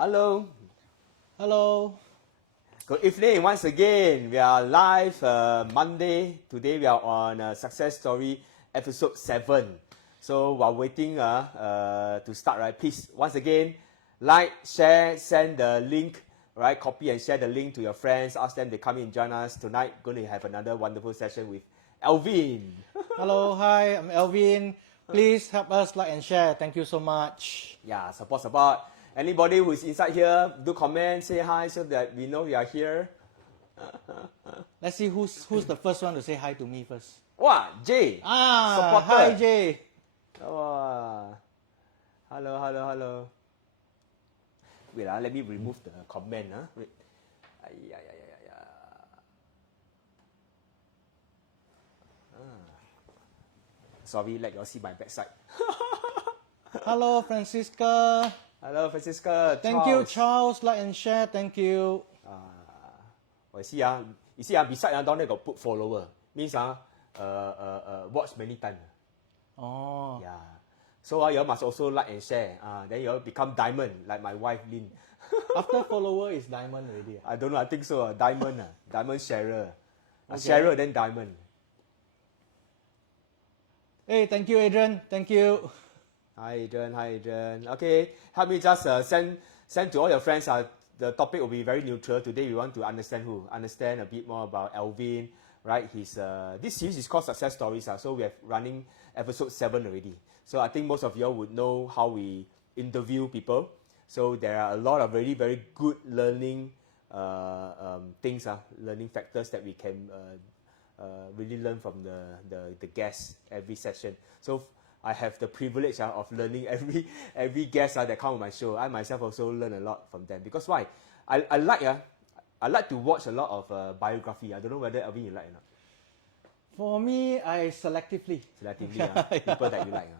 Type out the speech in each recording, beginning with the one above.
Hello. Hello. Good evening once again. We are live Monday. Today we are on Success Story episode 7. So while waiting to start, right, please once again like, share, send the link, right? Copy and share the link to your friends. Ask them to come in and join us tonight. Going to have another wonderful session with Alvin. Hello, hi, I'm Alvin. Please help us like and share. Thank you so much. Yeah, support. Anybody who is inside here, do comment, say hi so that we know you are here. Let's see who's the first one to say hi to me first. Wow, Jay. Supporter. Hi Jay. Oh, hello. Wait, let me remove the comment. Wait. Sorry, let you all see my backside. Hello, Francisca. Hello, Francisca. Thank you, Charles. Like and share. Thank you. You see, beside down there got put follower. Means watch many times. Oh. Yeah. So you all must also like and share. Then you all become diamond, like my wife Lynn. After follower is diamond already. I don't know, I think so. Diamond. Diamond sharer. Okay. Sharer, then diamond. Hey, thank you, Adrian. Thank you. Hi, Adrian. Okay, help me just send to all your friends. The topic will be very neutral. Today we want to understand a bit more about Alvin, right? This series is called Success Stories. So we are running episode 7 already. So I think most of you all would know how we interview people. So there are a lot of very, very good learning things, learning factors that we can really learn from the guests every session. So I have the privilege of learning every guest that come on my show. I myself also learn a lot from them. Because why? I like to watch a lot of biography. I don't know whether Alvin you like or not. For me, I selectively. People that you like.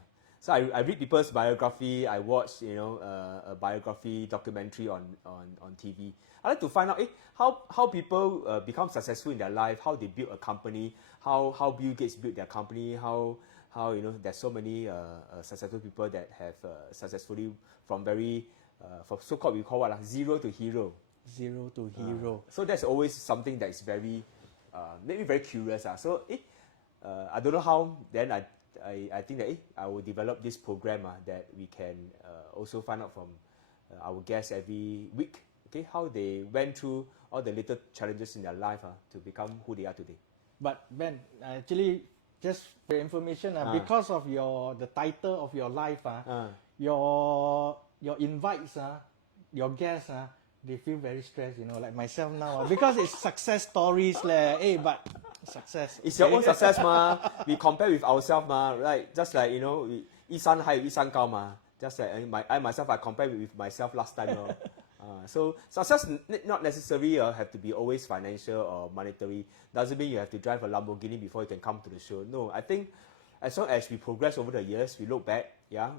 So I read people's biography. I watch a biography documentary on TV. I like to find out how people become successful in their life, how they build a company, how Bill Gates built their company, how there's so many successful people that have successfully from so-called we call what zero to hero. Zero to hero. So that's always something that is very made me very curious. So I don't know how. Then I think that I will develop this program that we can also find out from our guests every week. Okay, how they went through all the little challenges in their life to become who they are today. But Ben, actually, just for information, because of the title of your life, your invites, your guests, they feel very stressed, like myself now, because it's success stories, but success. It's your own success, we compare with ourselves, right? Just like, we 一山还有一山高, just like I myself, I compare with myself last time. So success not necessarily have to be always financial or monetary. Doesn't mean you have to drive a Lamborghini before you can come to the show. No, I think as long as we progress over the years, we look back,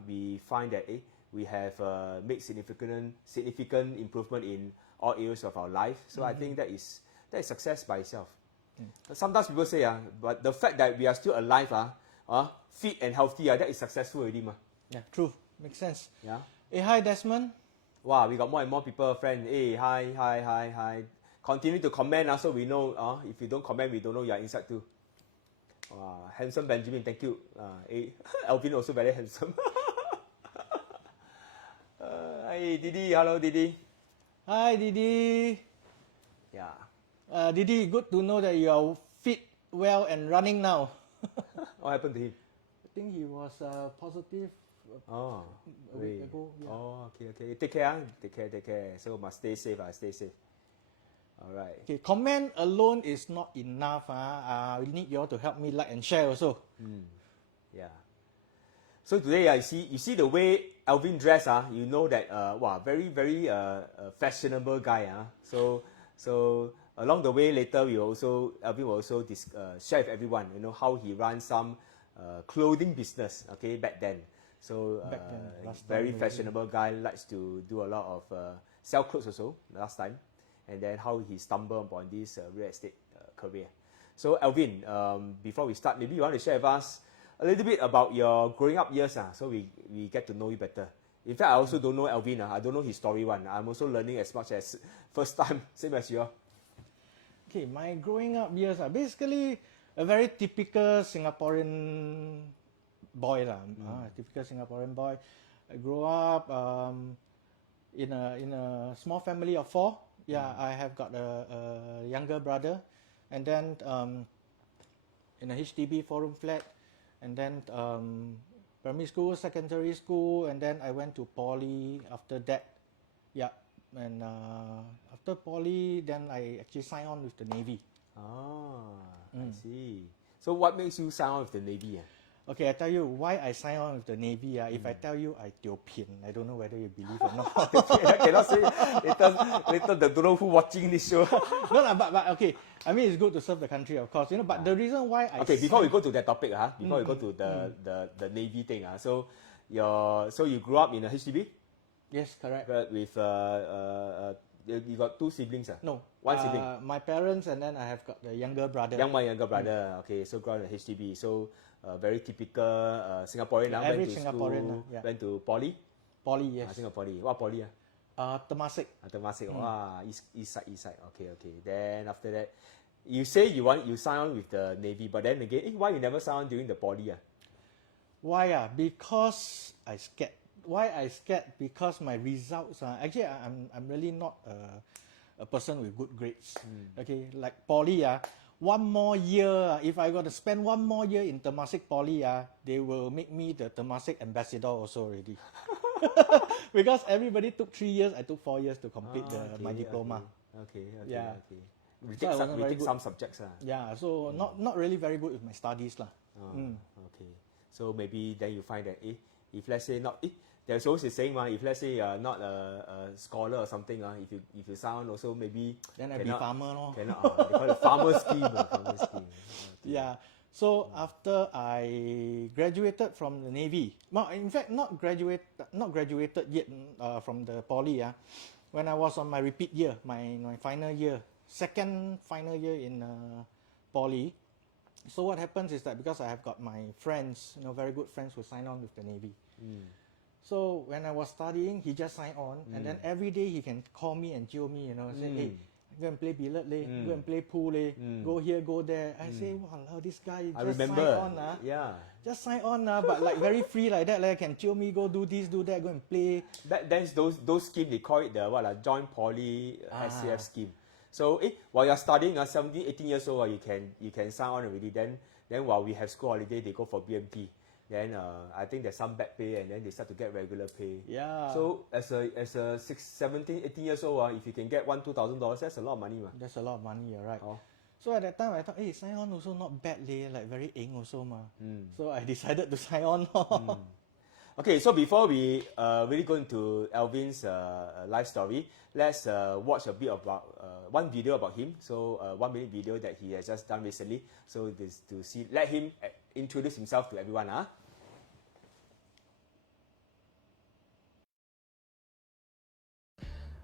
we find that we have made significant improvement in all areas of our life. So I think that is success by itself. Sometimes people say, but the fact that we are still alive, fit and healthy, that is successful already. Yeah, true. Makes sense. Yeah. Hey, hi Desmond. Wow, we got more and more people, friend. Hey, hi. Continue to comment, so we know. If you don't comment, we don't know you are inside too. Wow, handsome Benjamin, thank you. Alvin also very handsome. Hi, Didi. Hello, Didi. Hi, Didi. Yeah. Didi, good to know that you are fit, well, and running now. What happened to him? I think he was positive. A week ago. Yeah. Oh, okay. Take care. So must stay safe. All right. Okay, comment alone is not enough. We need you all to help me like and share also. Yeah. So today you see the way Alvin dressed. You know that very very fashionable guy. So along the way later Alvin will also share with everyone how he runs some clothing business. Okay, back then. So very fashionable guy, likes to do a lot of sell clothes also last time, and then how he stumbled upon this real estate career. So Alvin, before we start, maybe you want to share with us a little bit about your growing up years, so we get to know you better. In fact, I also don't know Alvin. I don't know his story one. I'm also learning as much as first time, same as you. Okay, my growing up years are basically a very typical Singaporean boy lah. Typical Singaporean boy. I grew up in a small family of 4. Yeah, I have got a younger brother, and then in a HDB 4-room flat, and then primary school, secondary school, and then I went to poly after that. Yeah, and after poly, then I actually signed on with the Navy. I see. So what makes you sign on with the Navy? Okay, I tell you why I signed on with the Navy. If I tell you, I tio pian. I don't know whether you believe or not. I cannot say. Later, they don't know who watching this show. No, but okay. I mean, it's good to serve the country, of course. But the reason why I before we go to that topic, before we go to the Navy thing, so you grew up in a HDB? Yes, correct. But with you got 2 siblings? No, 1 sibling. My parents, and then I have got the younger brother. My younger brother. Okay, so grew up in a HDB. So very typical Singaporean. Average went to Singaporean. School, Yeah. Went to poly. Poly, yes. I think of poly. What poly? Temasek. Temasek. East side. Okay. Then after that, you say you sign on with the Navy, but then again, why you never sign on during the poly? Why? Because I scared. Why I scared? Because my results are actually I'm really not a person with good grades. Okay, like poly 1 more year. If I got to spend 1 more year in Temasek Poly, they will make me the Temasek ambassador also already. Because everybody took 3 years, I took 4 years to complete my diploma. Okay. Yeah. We So take some subjects. Yeah, so not really very good with my studies lah. Okay. So maybe then you find that if let's say not there's always a saying if let's say you're not a scholar or something if you sign on also maybe then I be farmer lor. Cannot they call it farmer scheme. Farmer scheme. Okay. Yeah. So after I graduated from the Navy, well, in fact not graduated yet from the poly. When I was on my repeat year, my final year, second final year in poly. So what happens is that because I have got my friends, very good friends who sign on with the Navy. So when I was studying, he just signed on, and then every day he can call me and jail me, say, hey, go and play billiard, go and play pool, go here, go there. I say, wow, this guy just sign on, just sign on, but like very free like that, can jail me, go do this, do that, go and play. That's those schemes, they call it the joint poly SAF scheme. So while you're studying, 17, 18 years old, you can sign on already. Then while we have school holiday, they go for BMT. Then I think there's some back pay, and then they start to get regular pay. Yeah. So as a 17, 18 years old, if you can get $1,000-$2,000, that's a lot of money. That's a lot of money, you're right. So at that time I thought, sign on also not bad, like very eng also So I decided to sign on. Okay, so before we really go into Alvin's life story, let's watch a bit about one video about him. So 1 minute video that he has just done recently. So this to see, let him introduce himself to everyone.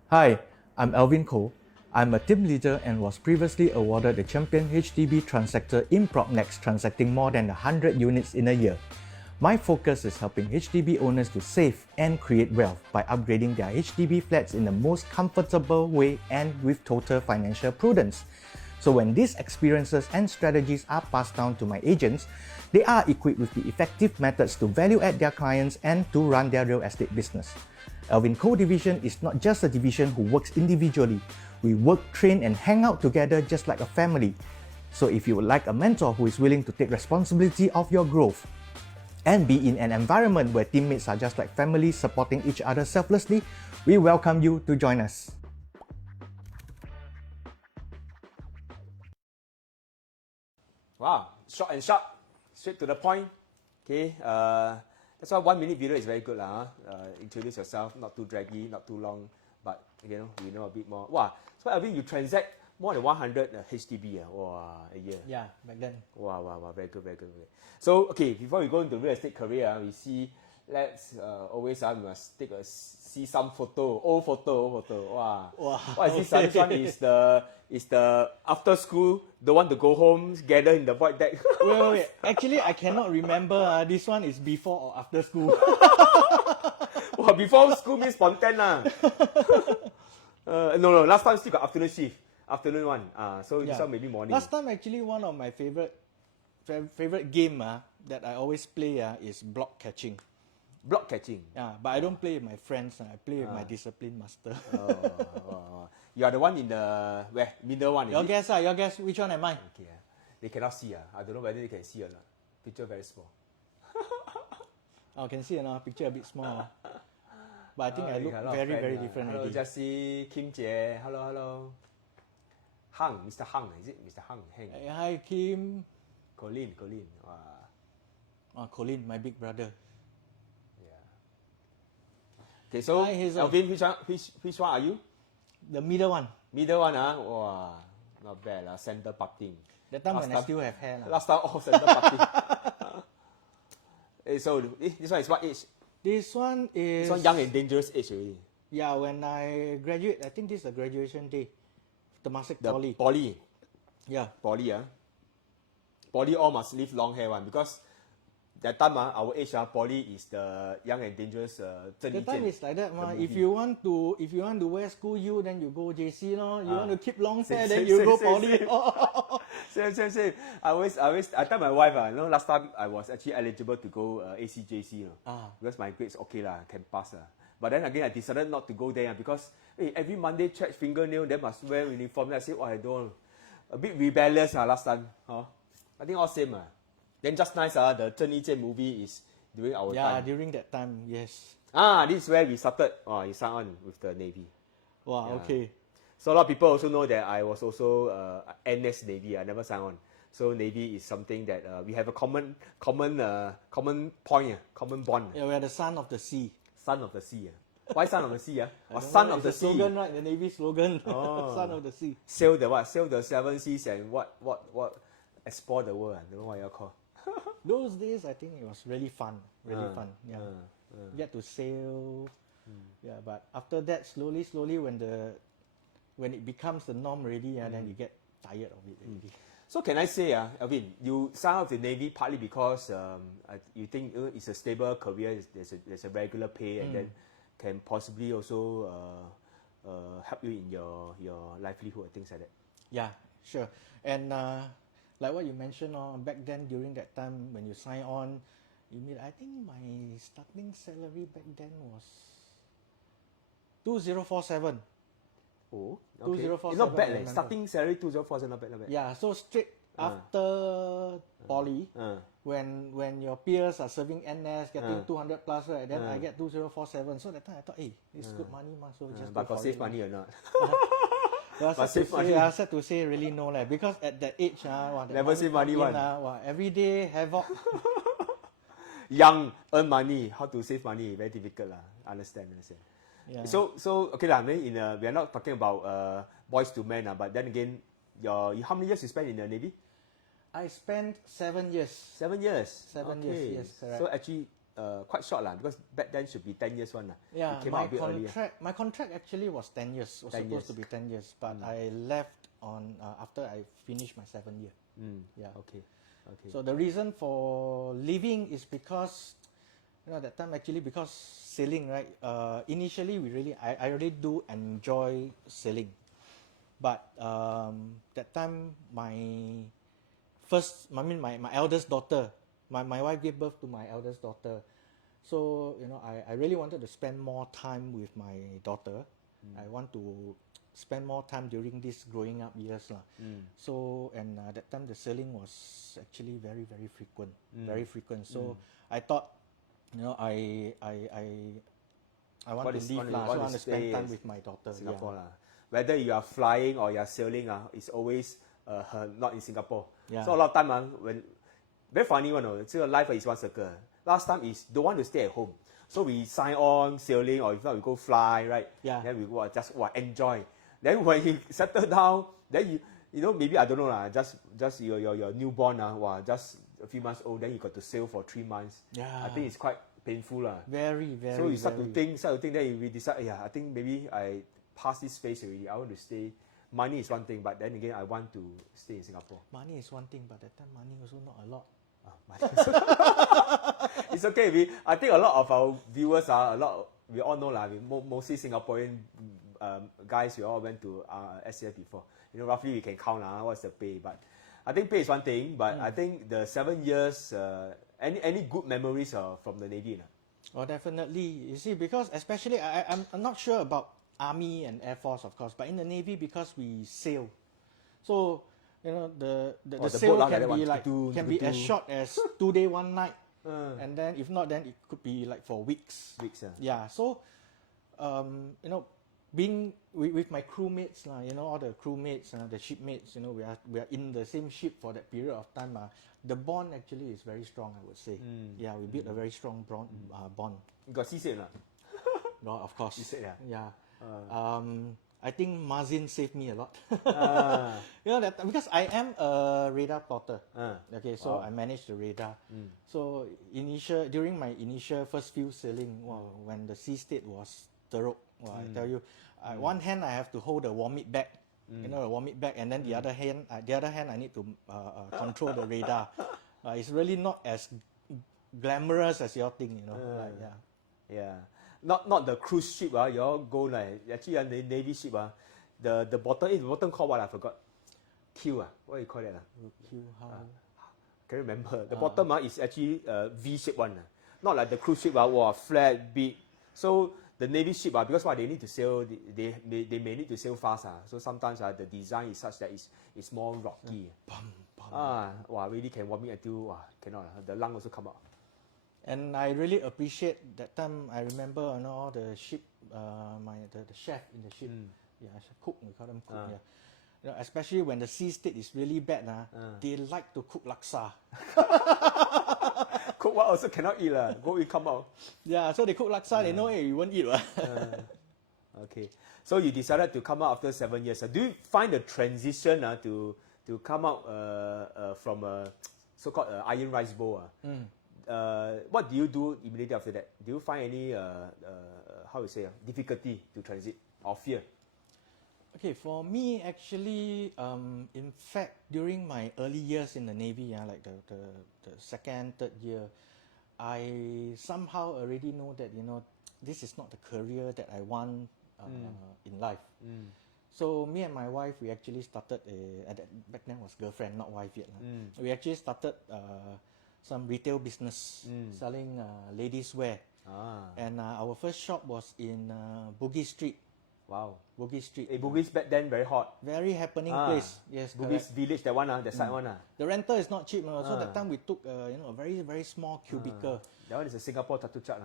Hi, I'm Alvin Koh. I'm a team leader and was previously awarded the Champion HDB transactor in PropNex, transacting more than 100 units in a year. My focus is helping HDB owners to save and create wealth by upgrading their HDB flats in the most comfortable way and with total financial prudence. So when these experiences and strategies are passed down to my agents, they are equipped with the effective methods to value add their clients and to run their real estate business. Alvin Co Division is not just a division who works individually. We work, train and hang out together just like a family. So if you would like a mentor who is willing to take responsibility of your growth and be in an environment where teammates are just like family supporting each other selflessly, we welcome you to join us. Wow, short and sharp, straight to the point. Okay, that's why 1 minute video is very good. Introduce yourself, not too draggy, not too long, but we know a bit more. Wow, so Alvin, you transact more than 100 HDB a year. Yeah, back then. Wow, very good. So, okay, before we go into real estate career, we see, let's always we must see some old photo. Wow. What is this? This one is the after school, don't want to go home, gather in the void deck. Wait. Actually, I cannot remember. This one is before or after school. Well, before school means spontan lah. No, last time still got afternoon shift. Afternoon one. So this one maybe morning. Last time actually one of my favorite game that I always play is block catching. Block catching. Yeah, but I don't play with my friends. I play with my discipline master. You are the one in the middle one. Your guess. Which one am I? Okay. They cannot see. I don't know whether they can see or not. Picture very small. I can see picture a bit small. But I think I look very different. Hello, Jessie, Kim Jie. Hello. Hang, Mr. Hang, is it Mr. Hang? Hang. Hi, Kim. Colin. Colin, my big brother. Yeah. Okay, so Hi, Hazel. Alvin, which one are you? The middle one. Middle one, Wow, not bad, center parting. That time when I still have hair. Last time, all center parting. So, this one is what age? This one is... This one young and dangerous age already. Yeah, when I graduate, I think this is the graduation day. Temasek Poly. Poly. Yeah. Poly, Poly all must leave long hair one because that time our age Poly is the young and dangerous. That time is like that, if you want to wear school U, then you go JC, no. You want to keep long hair, then you go Poly. Same. I tell my wife, last time I was actually eligible to go ACJC, because my grades okay lah, can pass But then again, I decided not to go there because every Monday church fingernail, then must wear uniform. Then I said, I don't. A bit rebellious last time. I think all same. Then just nice, the Zheng Yi movie is during our time. Yeah, during that time, yes. This is where we started. You signed on with the Navy. Wow, okay. So a lot of people also know that I was also NS Navy. I never signed on. So Navy is something that we have a common point, common bond. Yeah, we are the son of the sea. Son of the sea. Why son of the sea? Or son of the sea? Slogan, right? The Navy slogan. Son of the sea. Sail the what? Sail the seven seas and what? Explore the world. I don't know what you call. Those days, I think it was really fun. Really fun. Yeah. Get to sail. Yeah, but after that, slowly, when it becomes the norm already, then you get tired of it already. So can I say, Alvin, you sign up the Navy partly because you think it's a stable career, there's a regular pay, and then can possibly also help you in your livelihood and things like that. Yeah, sure. And like what you mentioned, back then during that time when you sign on, I think my starting salary back then was 2047. Oh, okay. 2047. It's not bad, starting salary 2047, not bad. Yeah, so straight after Poly, when your peers are serving NS, getting 200 plus, right? Then I get 2047. So that time I thought, it's good money, so just. But got save money or not? I said to say really no, because at that age, never save money one. Every day havoc. Young, earn money, how to save money, very difficult Understand. Yeah. So okay we are not talking about boys to men but then again, how many years you spent in the Navy? I spent 7 years. 7 years. 7 years, yes, correct. So actually quite short because back then should be 10 years one Yeah, my contract actually was 10 years. Was supposed to be 10 years, but I left on after I finished my 7th year. Yeah. Okay. So the reason for leaving is because that time actually because sailing, right? Initially I really do enjoy sailing, but that time my eldest daughter, my wife gave birth to my eldest daughter, so I really wanted to spend more time with my daughter. I want to spend more time during these growing up years So and that time the sailing was actually very frequent. So I thought I want to leave so I want to spend time with my daughter. Singapore Whether you are flying or you are sailing it's always not in Singapore. So a lot of time when very funny so life is one circle. Last time is don't want to stay at home, so we sign on sailing or if not we go fly, right? Then we just enjoy. Then when you settle down, then you maybe I don't know just your newborn just a few months old, then you got to sail for 3 months. I think it's quite painful Very. So you start to think, then we decide, I think maybe I passed this phase already. I want to stay. Money is one thing, but then again I want to stay in Singapore. Money is one thing, but that time money also not a lot. It's okay. I think a lot of our viewers we all know lah. Mostly Singaporean guys, we all went to SAF before. You know, roughly we can count what's the pay. But I think pay is one thing. But I think the 7 years, any good memories from the Navy? Oh, definitely. You see, because especially I'm not sure about Army and Air Force, of course, but in the Navy, because we sail, so you know the sail can be as short as 2 days, 1 night, and then if not, then it could be like for weeks. Yeah. So, you know, being with my crewmates, you know, all the crewmates, the shipmates, you know, we are in the same ship for that period of time. The bond actually is very strong, I would say. Yeah, we built a very strong bond. You got seasick? No, of course. Seasick, yeah. I think Mazin saved me a lot. You know that because I am a radar plotter. Okay, so I managed the radar. So during my initial first few sailing, when the sea state was teruk, I tell you, one hand I have to hold the vomit bag, you know, the vomit bag, and then the other hand I need to control the radar. It's really not as glamorous as your thing, you know. Yeah. Not the cruise ship. You all go like actually the Navy ship. The bottom called what? I forgot. Q. What do you call that? Q. How? Can you remember? The bottom is actually V shape one. Not like the cruise ship. Flat, big. So the Navy ship, because they need to sail, they may need to sail fast. So sometimes the design is such that it's more rocky. Really can vomit until cannot. The lung also come out. And I really appreciate that time. I remember, you know, all the ship, the chef in the ship, cook, we call them cook. You know, especially when the sea state is really bad, they like to cook laksa. Cook what also cannot eat go eat come out. Yeah, so they cook laksa. They know you won't eat. Okay, so you decided to come out after 7 years. Do you find the transition to come out from a so-called iron rice bowl? What do you do immediately after that? Do you find any difficulty to transit or fear? Okay, for me actually, in fact, during my early years in the Navy, like the second, third year, I somehow already know that, you know, this is not the career that I want in life. So me and my wife, we actually started back then was girlfriend, not wife yet. We actually started some retail business, selling ladies wear. And our first shop was in Bugis Street. Wow. Bugis Street. Bugis back then very hot. Very happening place. Yes, Bugis Village, that one, the side one. The rental is not cheap. So that time we took a very, very small cubicle. That one is a Singapore tattoo chart.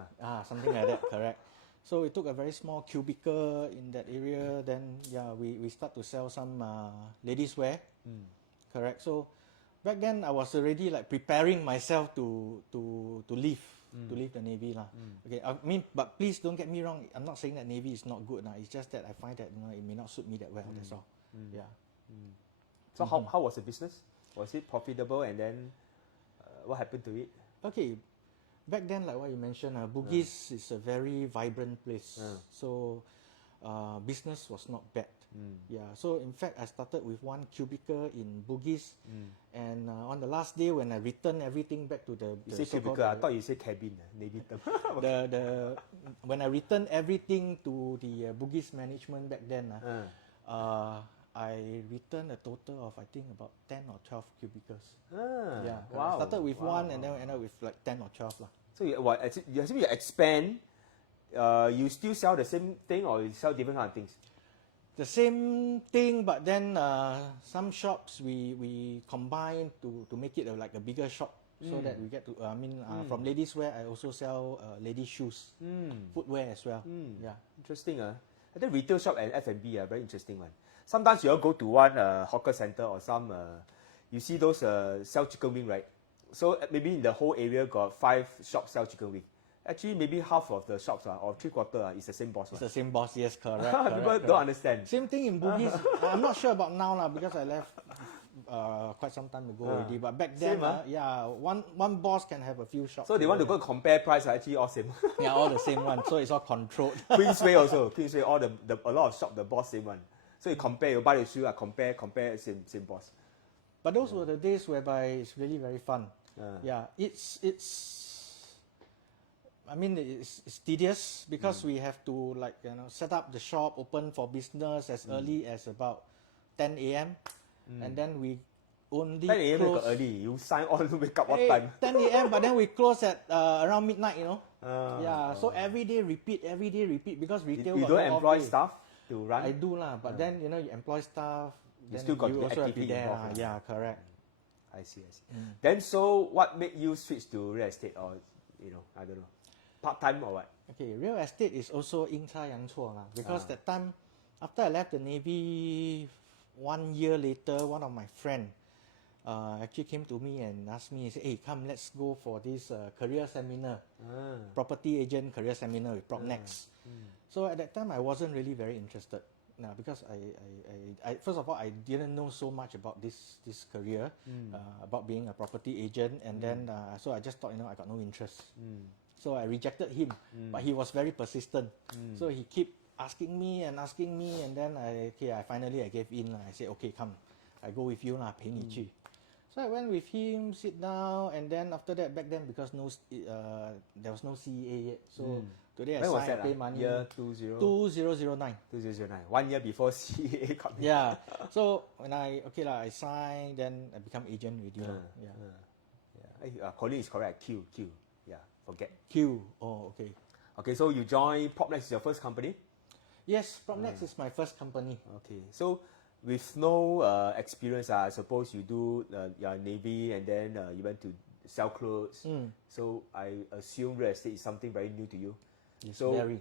Something like that, correct. So we took a very small cubicle in that area. Then we start to sell some ladies wear. Correct. So back then I was already like preparing myself to leave. To leave the Navy. Okay, I mean, but please don't get me wrong. I'm not saying that Navy is not good. It's just that I find that, you know, it may not suit me that well. That's all. So how was the business? Was it profitable? And then what happened to it? Okay, back then, like what you mentioned, Bugis is a very vibrant place. So business was not bad. So in fact, I started with one cubicle in Bugis, and on the last day when I returned everything back to the you say cubicle, I thought you said cabin, Navy term. When I returned everything to the Bugis management back then, I returned a total of I think about 10 or 12 cubicles. I started with one and then ended up with like 10 or 12 lah. So you expand. You still sell the same thing or you sell different kind of things? The same thing, but then some shops we combine to make it like a bigger shop, so that we get to. From ladies wear, I also sell ladies shoes, footwear as well. Interesting. I think retail shop and F&B are very interesting one. Sometimes you all go to one hawker center or some, you see those sell chicken wing, right? So maybe in the whole area got 5 shops sell chicken wing. Actually, maybe half of the shops or 3/4 is the same boss. It's the same boss, yes, correct. People don't understand. Same thing in Bugis. I'm not sure about now because I left quite some time ago already. But back then, one boss can have a few shops. So they want to go compare price, actually all same. All the same one. So it's all controlled. Queensway also. Queensway, a lot of shop, the boss same one. So you compare, you buy the shoe, compare, same boss. But those were the days whereby it's really very fun. It's I mean, it's tedious because we have to set up the shop, open for business as early as about 10 a.m. And then we only 10 a.m. close. early. You sign on to wake up what Hey, time? 10 a.m. But then we close at around midnight. So every day repeat because retail. You got don't no off employ day. staff to run? I do lah, but then you employ staff. You then still got to be also have to be actively there. involved, Yeah, correct. I see. Then so what made you switch to real estate, or I don't know, part-time or what? Okay, real estate is also 阴差阳错 lah, because that time after I left the Navy, 1 year later, one of my friend actually came to me and asked me, he said, hey, come, let's go for this career seminar, property agent career seminar with PropNex. So at that time, I wasn't really very interested. Now, because I first of all, I didn't know so much about this career, about being a property agent, and then so I just thought, I got no interest. So I rejected him, but he was very persistent. So he kept asking me, and then I finally gave in. I said, okay, come, I go with you lah, 陪你去. So I went with him, sit down, and then after that, back then because there was no CEA yet, so today I signed, I pay money. Year 2009. 2009. 1 year before CEA coming. Yeah. So when I signed, then I become agent with you. Colin is correct. Q. Yeah, forget. Q. Oh, okay. Okay, so you joined PropNex is your first company? Yes, PropNex is my first company. Okay, so with no experience, I suppose you do your Navy and then you went to sell clothes. So I assume real estate is something very new to you. Yes, so very.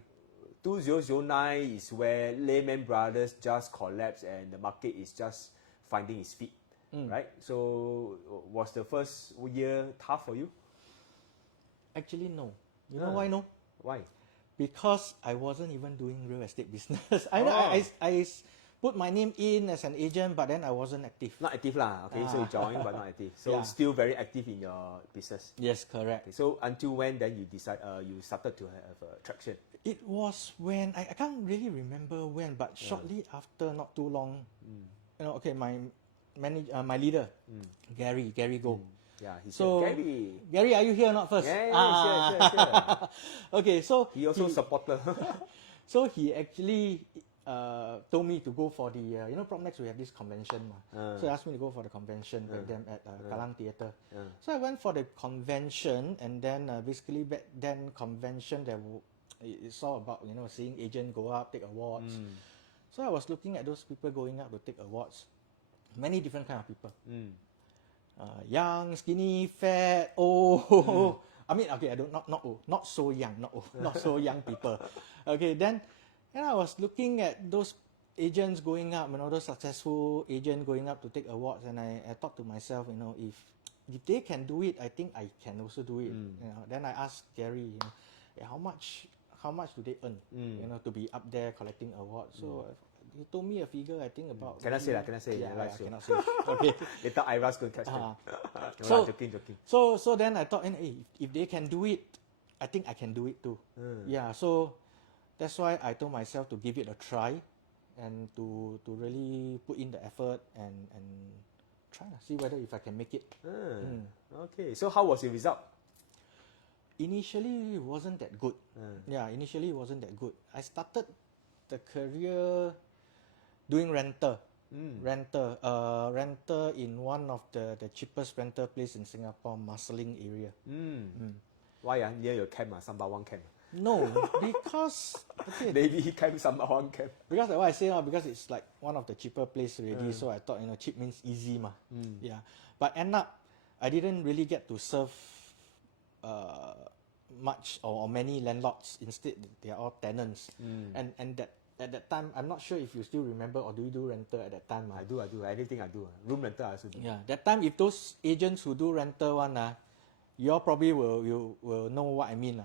2009 is where Lehman Brothers just collapsed and the market is just finding its feet, right? So was the first year tough for you? Actually, no. You know why no? Why? Because I wasn't even doing real estate business. I put my name in as an agent, but then I wasn't active. Not active lah. Okay, so you joined but not active. So still very active in your business. Yes, correct. Okay, so until when then you you started to have traction? It was when I can't really remember when, but shortly after, not too long. Okay, my manager, my leader, Gary Go. Yeah, he So said, Gary, are you here or not first? Sure. Okay, so He also supporter. So he actually told me to go for the PropNex, we have this convention so he asked me to go for the convention back then at Kallang Theatre. So I went for the convention, and then basically back then convention it's all about seeing agent go up, take awards. So I was looking at those people going up to take awards, many different kind of people. Young, skinny, fat, old. I mean, okay, not old, not so young, not old, not so young people. Okay, then I was looking at those agents going up, those successful agents going up to take awards, and I thought to myself, if they can do it, I think I can also do it. Then I asked Gary, how much do they earn, to be up there collecting awards? So he told me a figure, I think about. Can I say that? Can I say? Yeah, I cannot say. Okay. Later Ira's going to catch them. Joking. So then I thought, hey, if they can do it, I think I can do it too. Yeah, so that's why I told myself to give it a try, and to really put in the effort and try to see whether if I can make it. Okay, so how was your result? Initially, it wasn't that good. Initially it wasn't that good. I started the career doing rental. Rental in one of the cheapest rental place in Singapore, Marsiling area. Why? Near your camp, Sembawang camp. No, because Navy camp, Sembawang camp. Because like what I say now, because it's like one of the cheaper place already, so I thought cheap means easy ma. Yeah, but end up I didn't really get to serve much or many landlords. Instead, they are all tenants. And that at that time, I'm not sure if you still remember, or do you do rental at that time? I do. Anything I do. Room rental I also do. Yeah, that time if those agents who do rental one, you all probably will know what I mean.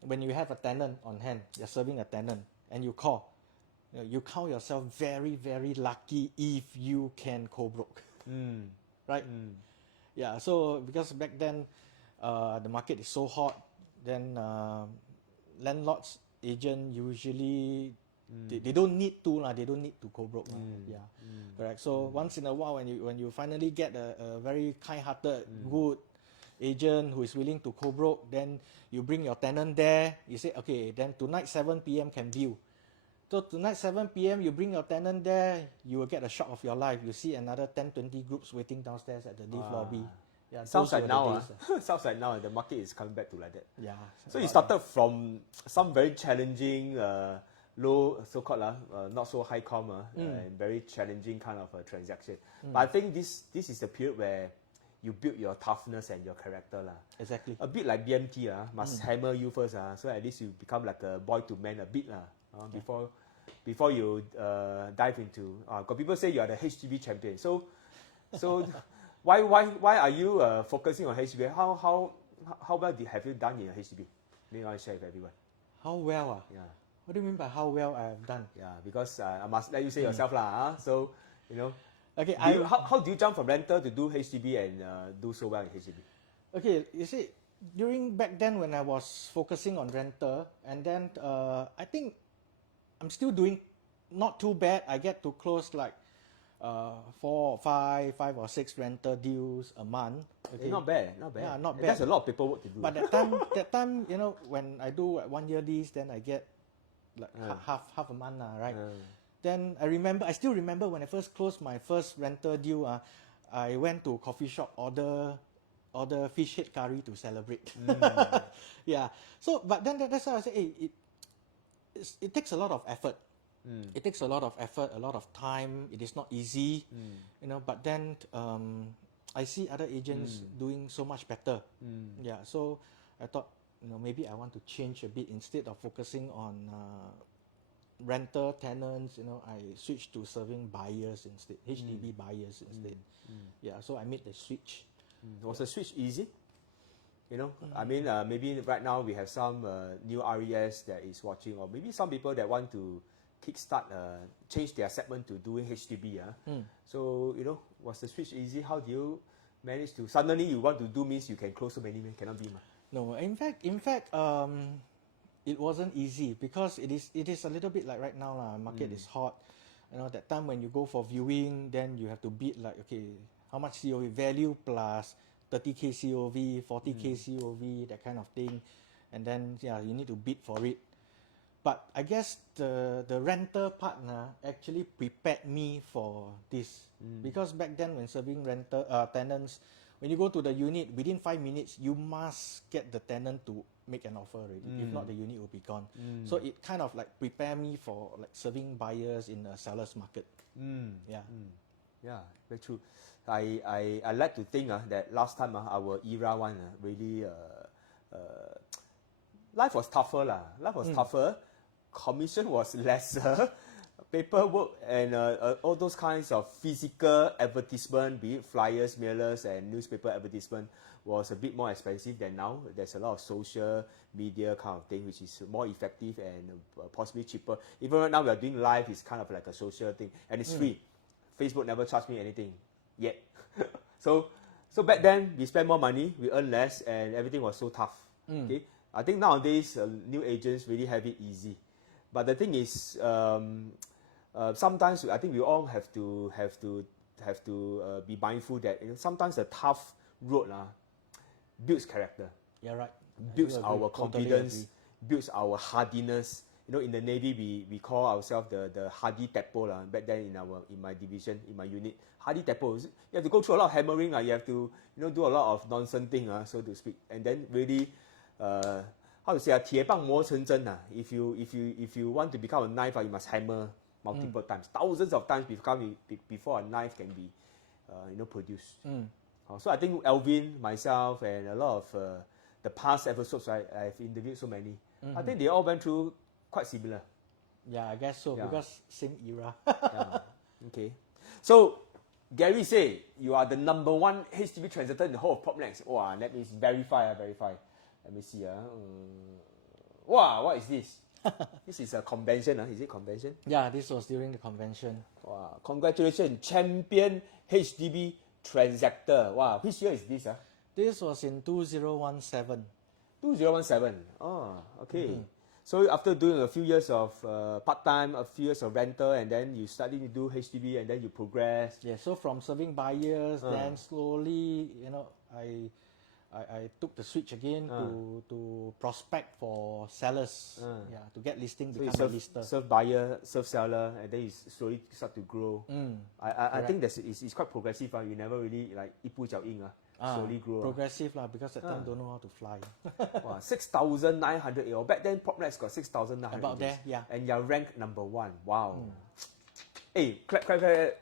When you have a tenant on hand, you're serving a tenant, and you call, you count yourself very, very lucky if you can co-broke. Right? Yeah, so because back then, the market is so hot, then landlords, agent usually they don't need to they don't need to co-broke. Correct. So once in a while, when you finally get a very kind-hearted, good agent who is willing to co-broke. Then you bring your tenant there. You say, okay, then tonight 7 p.m. can view. So tonight 7 p.m. you bring your tenant there, you will get a shock of your life. You see another 10, 20 groups waiting downstairs at the lift lobby. Yeah, sounds like now, sounds like now the market is coming back to like that. Yeah. So you started from some very challenging, low, so-called not so high comma, and very challenging kind of a transaction. But I think this is the period where you build your toughness and your character lah. Exactly. A bit like BMT must hammer you first so at least you become like a boy to man a bit before you dive into. Got people say you are the HDB champion. So why are you focusing on HDB? How well have you done in HDB? Maybe I share with everyone. How well? Yeah. What do you mean by how well I have done? Yeah, because I must let you say yourself lah. So you know. Okay. How do you jump from rental to do HDB and do so well in HDB? Okay, you see, during back then when I was focusing on rental, and then I think I'm still doing not too bad. I get to close like 4 or 5 or 6 rental deals a month. Okay. Not bad. Yeah, not bad. That's a lot of paperwork to do. But that time, you know, when I do 1 year lease, then I get like half a month, right? Then I still remember when I first closed my first rental deal. I went to a coffee shop, order fish head curry to celebrate. Yeah. So, but then that's why I say, hey, it takes a lot of effort. It takes a lot of effort, a lot of time. It is not easy, you know. But then I see other agents doing so much better. Yeah. So I thought, you know, maybe I want to change a bit. Instead of focusing on rental tenants, you know, I switched to serving buyers instead, HDB buyers instead. Yeah. So I made the switch. Was the switch easy? You know, I mean, maybe right now we have some new RES that is watching, or maybe some people that want to kickstart, change their segment to doing HDB. So, you know, was the switch easy? How do you manage to, suddenly you want to do means you can close so many, cannot be. No, in fact, it wasn't easy because it is a little bit like right now, market is hot. You know, that time when you go for viewing, then you have to bid like, okay, how much COV value plus 30K COV, 40K COV, that kind of thing. And then, yeah, you need to bid for it. But I guess the rental partner actually prepared me for this. Because back then when serving rental tenants, when you go to the unit, within 5 minutes, you must get the tenant to make an offer already. If not, the unit will be gone. So it kind of like prepare me for like serving buyers in a seller's market. Yeah. Yeah, very true. I like to think that last time our era one really life was tougher lah. Life was tougher. Commission was lesser. Paperwork and all those kinds of physical advertisement, be it flyers, mailers, and newspaper advertisement, was a bit more expensive than now. There's a lot of social media kind of thing, which is more effective and possibly cheaper. Even right now we are doing live, it's kind of like a social thing, and it's free. Facebook never charged me anything yet. So back then we spent more money, we earn less, and everything was so tough. Okay, I think nowadays new agents really have it easy, but the thing is, sometimes I think we all have to be mindful that, you know, sometimes the tough road builds character. Yeah, right. Builds our confidence, builds our hardiness. You know, in the Navy, we call ourselves the hardy tadpole back then in my division, in my unit. Hardy tadpole. You have to go through a lot of hammering. You have to, you know, do a lot of nonsense thing, so to speak. And then really, how to say, 铁棒磨成针. If you want to become a knife, you must hammer multiple times, thousands of times before a knife can be, produced. So I think Alvin, myself, and a lot of the past episodes, I've interviewed so many. I think they all went through quite similar. Yeah, I guess so, because same era. Okay. So, Gary say you are the #1 HDB transactor in the whole of PropNex. Wow, let me verify. Let me see. Wow, what is this? This is a convention. Is it convention? Yeah, this was during the convention. Wow, congratulations, Champion HDB transactor. Wow, which year is this? This was in 2017. 2017. Oh, okay. So after doing a few years of part-time, a few years of rental, and then you started to do HDB, and then you progress. Yeah, so from serving buyers, then slowly, I I took the switch again to prospect for sellers. To get listing, So become you a lister. serve buyer, serve seller, and then you slowly start to grow. I think it's quite progressive. You never really like 一步脚印 slowly grow. Progressive lah, because at time don't know how to fly. Wow, 6,900. Back then, PropNex got 6,900. About there, yeah. And you're ranked number 1. Wow. Hey, clap, clap, clap.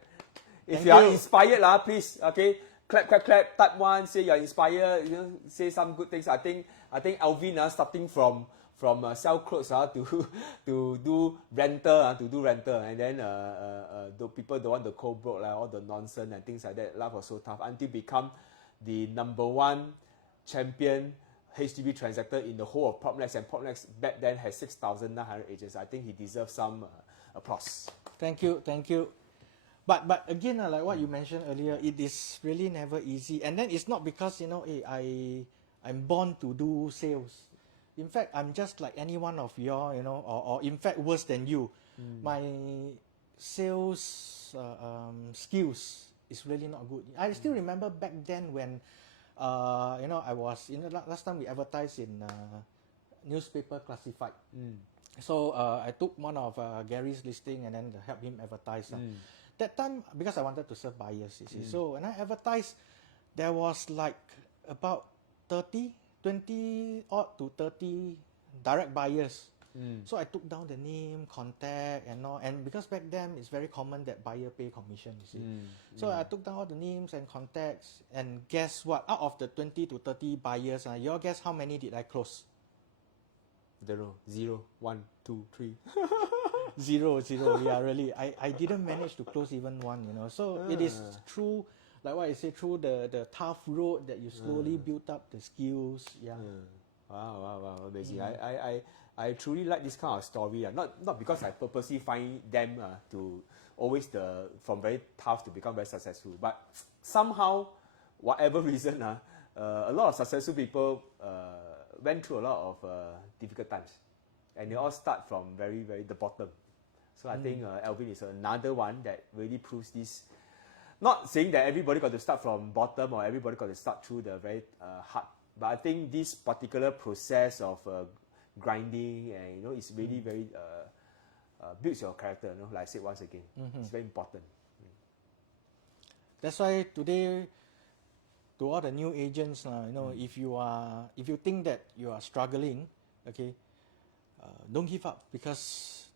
If Thank you are you. inspired, please, okay, clap, clap, clap. Type 1, say you're inspired. Say some good things. I think Alvin starting from sell clothes to do rental and then the people don't want the cold broke all the nonsense and things like that. Life was so tough until become the number 1 champion HDB transactor in the whole of PropNex, and PropNex back then has 6,900 agents. I think he deserves some applause. Thank you. But again, like what you mentioned earlier, it is really never easy. And then it's not because I'm born to do sales. In fact, I'm just like any one of you, or in fact worse than you. My sales skills is really not good. I still remember back then when I was last time we advertised in newspaper classified. So I took one of Gary's listing and then help him advertise. That time, because I wanted to serve buyers, you see. So when I advertised, there was like about 20 odd to 30 direct buyers. So I took down the name, contact, and all. And because back then it's very common that buyer pay commission, you see. So I took down all the names and contacts. And guess what? Out of the 20 to 30 buyers, you all guess how many did I close? Don't know. 0, 1, 2, 3. Zero. Yeah, really. I didn't manage to close even one, So it is through, like what I say, through the tough road that you slowly build up the skills. Yeah. Wow, amazing. I truly like this kind of story. Not because I purposely find them to always from very tough to become very successful, but somehow, whatever reason, a lot of successful people went through a lot of difficult times, and they all start from very, very the bottom. So I think Alvin is another one that really proves this. Not saying that everybody got to start from bottom or everybody got to start through the very hard, but I think this particular process of grinding and it's really very builds your character. Like I said once again, it's very important. That's why today, to all the new agents, if you think that you are struggling, okay, don't give up, because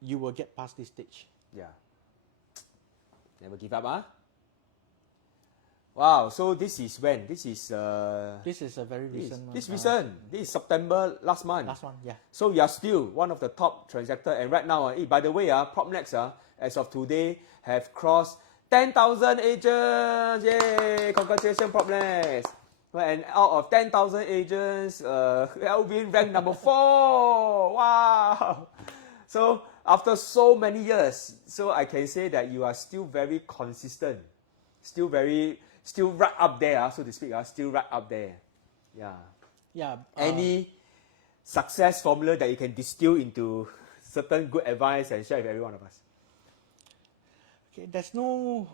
you will get past this stage. Yeah. Never give up, Wow, so this is when? This is a very recent one. This recent. This is September last month. Last one, yeah. So you are still one of the top transactor, and right now, by the way, PropNex as of today have crossed 10,000 agents. Yay! Congratulations, PropNex. And out of 10,000 agents, Alvin ranked number 4. Wow! So after so many years, so I can say that you are still very consistent, still right up there, so to speak, still right up there. Yeah. Yeah. Any success formula that you can distill into certain good advice and share with every one of us? Okay, there's no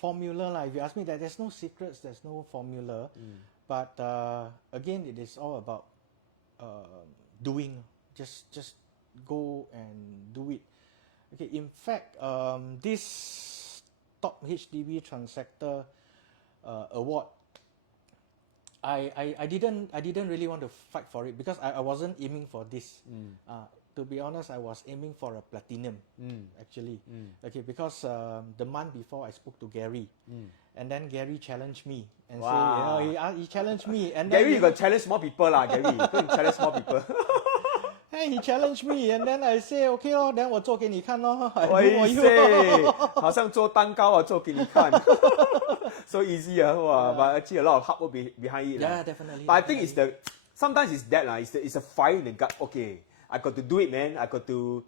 formula. If you ask me, that there's no secrets, there's no formula. But again, it is all about doing. Just go and do it. Okay. In fact, this top HDB transactor award, I didn't really want to fight for it, because I wasn't aiming for this. To be honest, I was aiming for a platinum, actually. Okay, because the month before I spoke to Gary, and then Gary challenged me and say, he challenged me, and Gary, then, you got challenge more people, Gary. You got challenge more people. Hey, he challenged me, and then I say, okay, then 我做给你看咯. I do for you. 好像做蛋糕做给你看. So easy, but actually a lot of hard work behind it. Yeah, definitely. But I think sometimes it's that, it's a fire in the gut. Okay, I got to do it, man. I got to,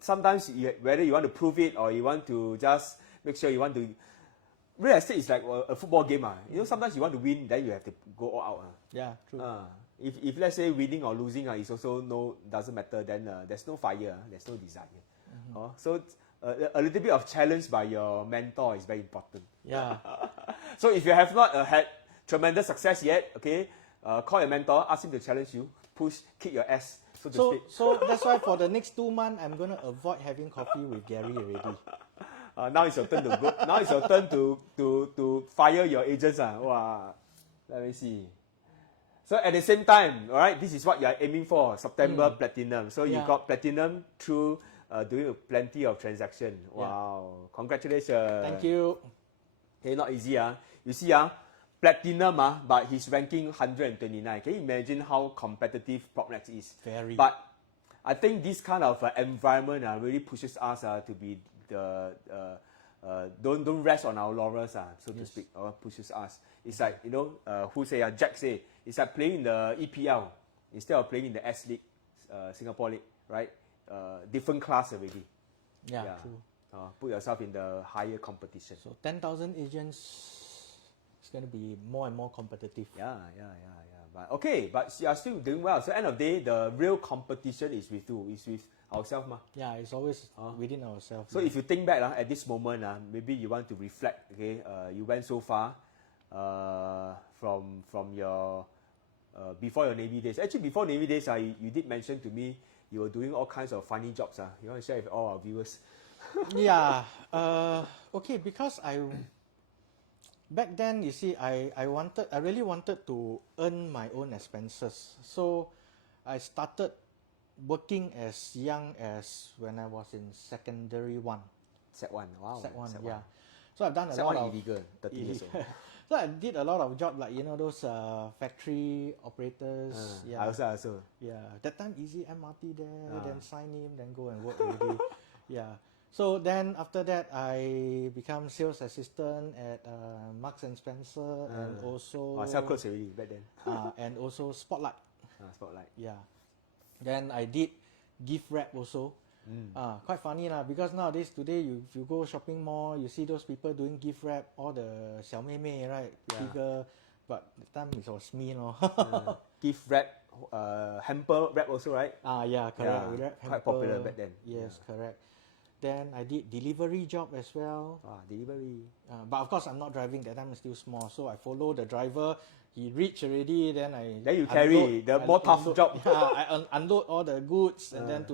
sometimes whether you want to prove it or you want to just make sure you want to. Real estate is like a football game. Sometimes you want to win, then you have to go all out. Yeah, true. If let's say winning or losing it's also doesn't matter, then there's no fire, there's no desire. So a little bit of challenge by your mentor is very important. Yeah. So if you have not had tremendous success yet, okay, call your mentor, ask him to challenge you, push, kick your ass, so to speak. So that's why for the next 2 months, I'm gonna avoid having coffee with Gary already. Now it's your turn to go. Now it's your turn to fire your agents. Wow. Let me see. So at the same time, all right, this is what you are aiming for, September platinum. So you got platinum through doing plenty of transaction. Wow. Congratulations. Thank you. Okay, not easy. You see, platinum, but he's ranking 129. Can you imagine how competitive PropNex is? Very. But I think this kind of environment really pushes us to be don't rest on our laurels, so to speak, or pushes us. It's like, Jack say, it's like playing in the EPL instead of playing in the S League, Singapore League, right? Different class already. Yeah, true. Put yourself in the higher competition. So 10,000 agents is going to be more and more competitive. Yeah. But you are still doing well. So end of the day, the real competition is with who? Is with ourselves, Yeah, it's always within ourselves. So if you think back at this moment, maybe you want to reflect. Okay, you went so far from your before your Navy days. Actually, before Navy days, you did mention to me you were doing all kinds of funny jobs. You want to share with all our viewers? Yeah. Okay, because back then, you see, I really wanted to earn my own expenses. So I started working as young as when I was in secondary 1. Sec 1, wow. Sec 1, yeah. So I've done a Sec lot 1 of illegal, 30 years old. So I did a lot of jobs like those factory operators. I also. Yeah, that time easy MRT there, then sign in, then go and work already. Yeah. So then after that, I become sales assistant at Marks and Spencer and also sell clothes already back then. and also Spotlight. Spotlight. Yeah. Then I did gift wrap also. Quite funny lah, because nowadays today if you go shopping mall, you see those people doing gift wrap, all the 小妹妹, right? Bigger, but the time it was me, Gift wrap, hamper wrap also, right? Yeah, correct. Yeah, Wrap, quite hamper. popular back then. Yes, correct. Then I did delivery job as well. Delivery. But of course I'm not driving, that time I'm still small, so I follow the driver. He reached already, then you carry the more tough job. Yeah, I unload all the goods and then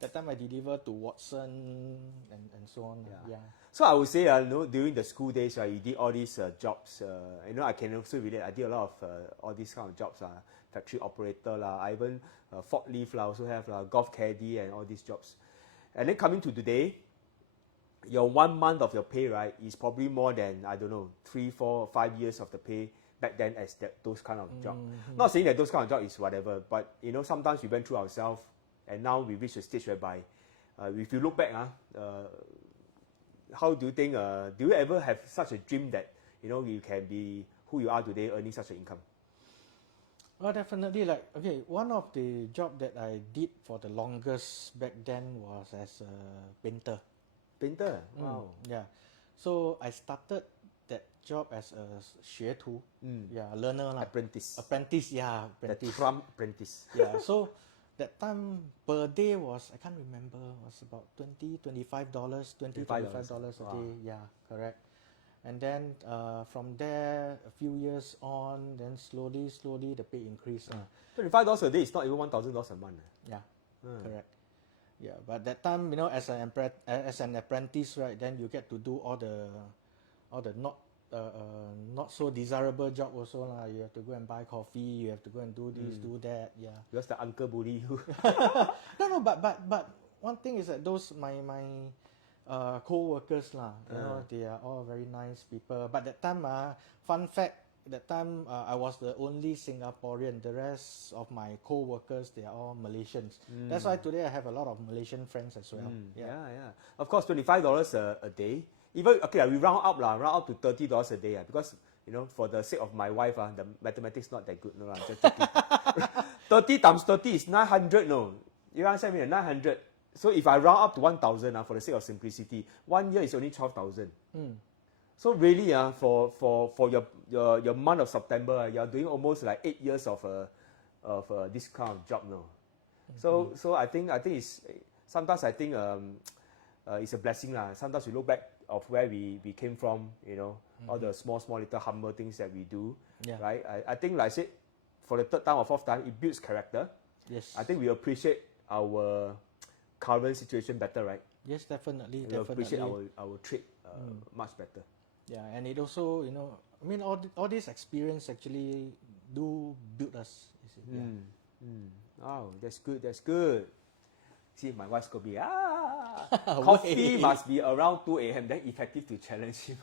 that time I deliver to Watson and so on. Yeah. So I would say, during the school days, you did all these jobs. I can also relate. I did a lot of all these kind of jobs. Factory operator, I even forklift, also have golf caddy and all these jobs. And then coming to today, your 1 month of your pay, right, is probably more than, 3, 4, 5 years of the pay back then as those kind of job. Not saying that those kind of job is whatever, but sometimes we went through ourselves, and now we reach a stage whereby, if you look back, how do you think? Do you ever have such a dream that you can be who you are today, earning such an income? Well, definitely. One of the job that I did for the longest back then was as a painter. Painter? Wow. Yeah. So I started that job as a 学徒. Learner lah. Apprentice. Apprentice, yeah. Apprentice. The Trump apprentice. Yeah. So that time per day was, I can't remember, was about $25, $25 a day. Yeah, correct. And then from there, a few years on, then slowly the pay increased. $25 a day is not even $1,000 a month. Yeah, correct. Yeah, but that time, as an apprentice, right, then you get to do all the not so desirable job also lah. You have to go and buy coffee. You have to go and do this, do that. Yeah. Because the uncle bully you. No, but one thing is that those my co-workers lah, they are all very nice people. But that time, fun fact, that time I was the only Singaporean. The rest of my co-workers, they are all Malaysians. That's why today I have a lot of Malaysian friends as well. Yeah. Of course, $25 a day. Even we round up to $30 a day. Because for the sake of my wife, the mathematics not that good. No, I'm just joking. 30 times 30 is 900. No, you understand me? 900. So if I round up to 1,000, for the sake of simplicity, 1 year is only 12,000. So really, for your month of September, you're doing almost like 8 years of this kind of job now. So I think it's sometimes it's a blessing lah. Sometimes we look back of where we came from, you know, all the small little humble things that we do, right? I think, like I said, for the third time or fourth time, it builds character. Yes. I think we appreciate our current situation better, right? Yes, definitely. We appreciate our trade much better. Yeah, and it also, you know, I mean, all this experience actually do build us. You see. Oh, that's good. That's good. See, my wife's gonna be coffee must be around 2 a.m. Then effective to challenge him.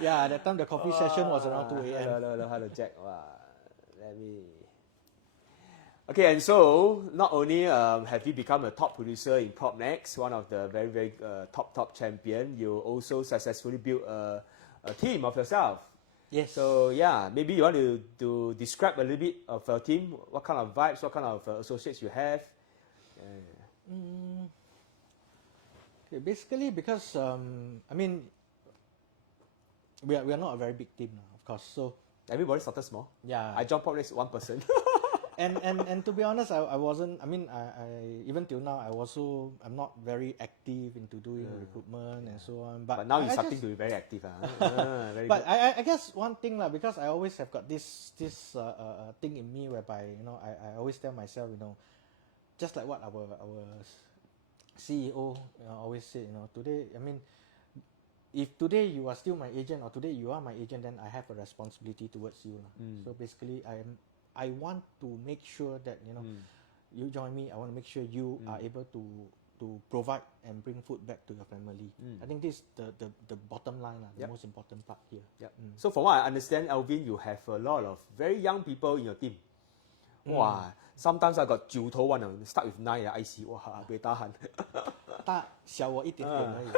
Yeah, that time the coffee session was around 2 a.m. Hello, Jack. Wow. Let me. Okay, and so not only have you become a top producer in PropNex, one of the very top champion, you also successfully built a team of yourself. Yes. So yeah, maybe you want to describe a little bit of your team. What kind of vibes? What kind of associates you have? Okay, basically, because I mean, we are not a very big team, of course. So everybody started small. Yeah. I joined PropNex 1 person. and to be honest, I wasn't. I mean, I even till now, I'm not very active into doing recruitment and so on. But now you're starting to be very active. Very but good. I guess one thing because I always have got this thing in me whereby, you know, I always tell myself, you know, just like what our CEO always say, you know, today, I mean, if today you are still my agent or today you are my agent, then I have a responsibility towards you. So basically, I want to make sure that, you know, you join me. I want to make sure you are able to provide and bring food back to your family. I think this is the bottom line, the most important part here. Yep. So from what I understand, Alvin, you have a lot of very young people in your team. Wow. Sometimes I got 9頭one, start with 9 IC. Wow, 被打喊。小我一点点而已。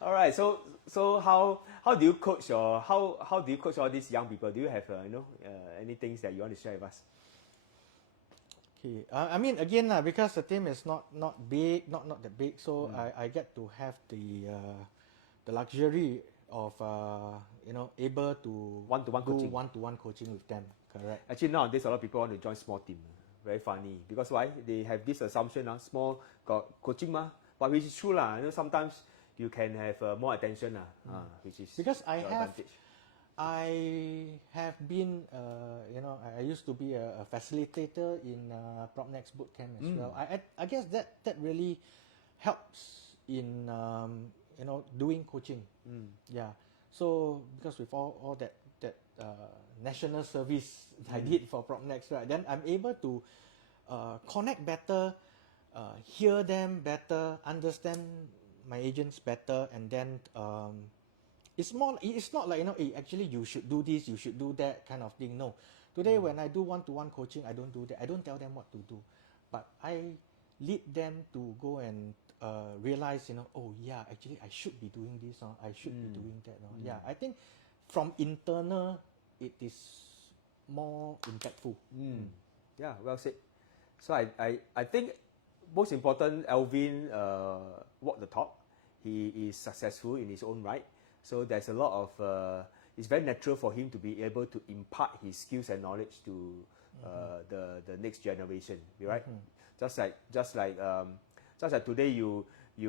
All right. So how do you coach how do you coach all these young people? Do you have any things that you want to share with us? Okay. I mean, again, because the team is not big, not that big, so I get to have the luxury of able to one-to-one coaching with them. Correct. Actually, nowadays a lot of people want to join small team. Very funny because why? They have this assumption small got coaching but which is true sometimes you can have more attention which is because I advantage. have been I used to be a facilitator in PropNex bootcamp as well. I guess that really helps in doing coaching. Yeah. So because with all that national service I did for PropNex, right, then I'm able to connect better, hear them better, understand my agents better, and then it's not like, hey, actually you should do this, you should do that kind of thing. No. Today when I do one-to-one coaching, I don't do that. I don't tell them what to do, but I lead them to go and realize, oh yeah, actually I should be doing this, or I should be doing that. Yeah, I think from internal it is more impactful. Yeah, well said. So I think most important, Alvin walked the talk. He is successful in his own right. So there's a lot of it's very natural for him to be able to impart his skills and knowledge to the next generation, right? Just like today you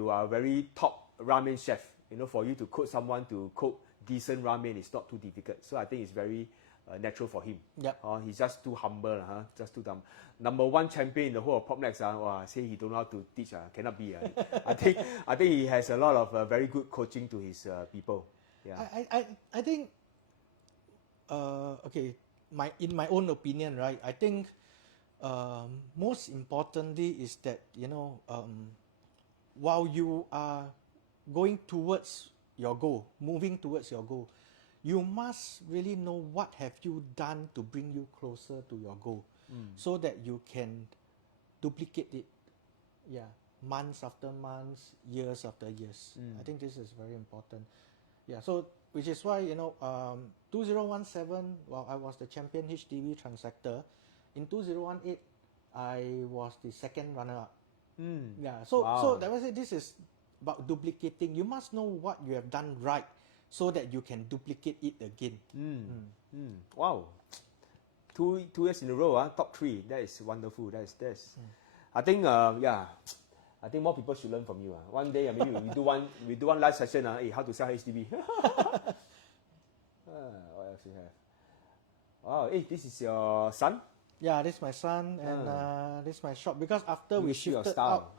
are a very top ramen chef. For you to coach someone to cook decent ramen is not too difficult. So I think it's very natural for him. Yep. He's just too humble, just too dumb. Number 1 champion in the whole of PropNex, say he don't know how to teach, cannot be. I think he has a lot of very good coaching to his people. Yeah. I think okay, in my own opinion, right, I think most importantly is that while you are going towards your goal, moving towards your goal, you must really know what have you done to bring you closer to your goal, so that you can duplicate it. Yeah, months after months, years after years. I think this is very important. Yeah, so which is why 2017, while I was the Champion HDB transactor, in 2018 I was the second runner-up. Yeah, so that was it. This is about duplicating. You must know what you have done right, so that you can duplicate it again. Wow, 2 years in a row, top 3. That is wonderful. That's. I think I think more people should learn from you. One day, maybe we do one live session. How to sell HDB. What else you have? Oh, this is your son? Yeah, this is my son, and this is my shop. Because after we shifted out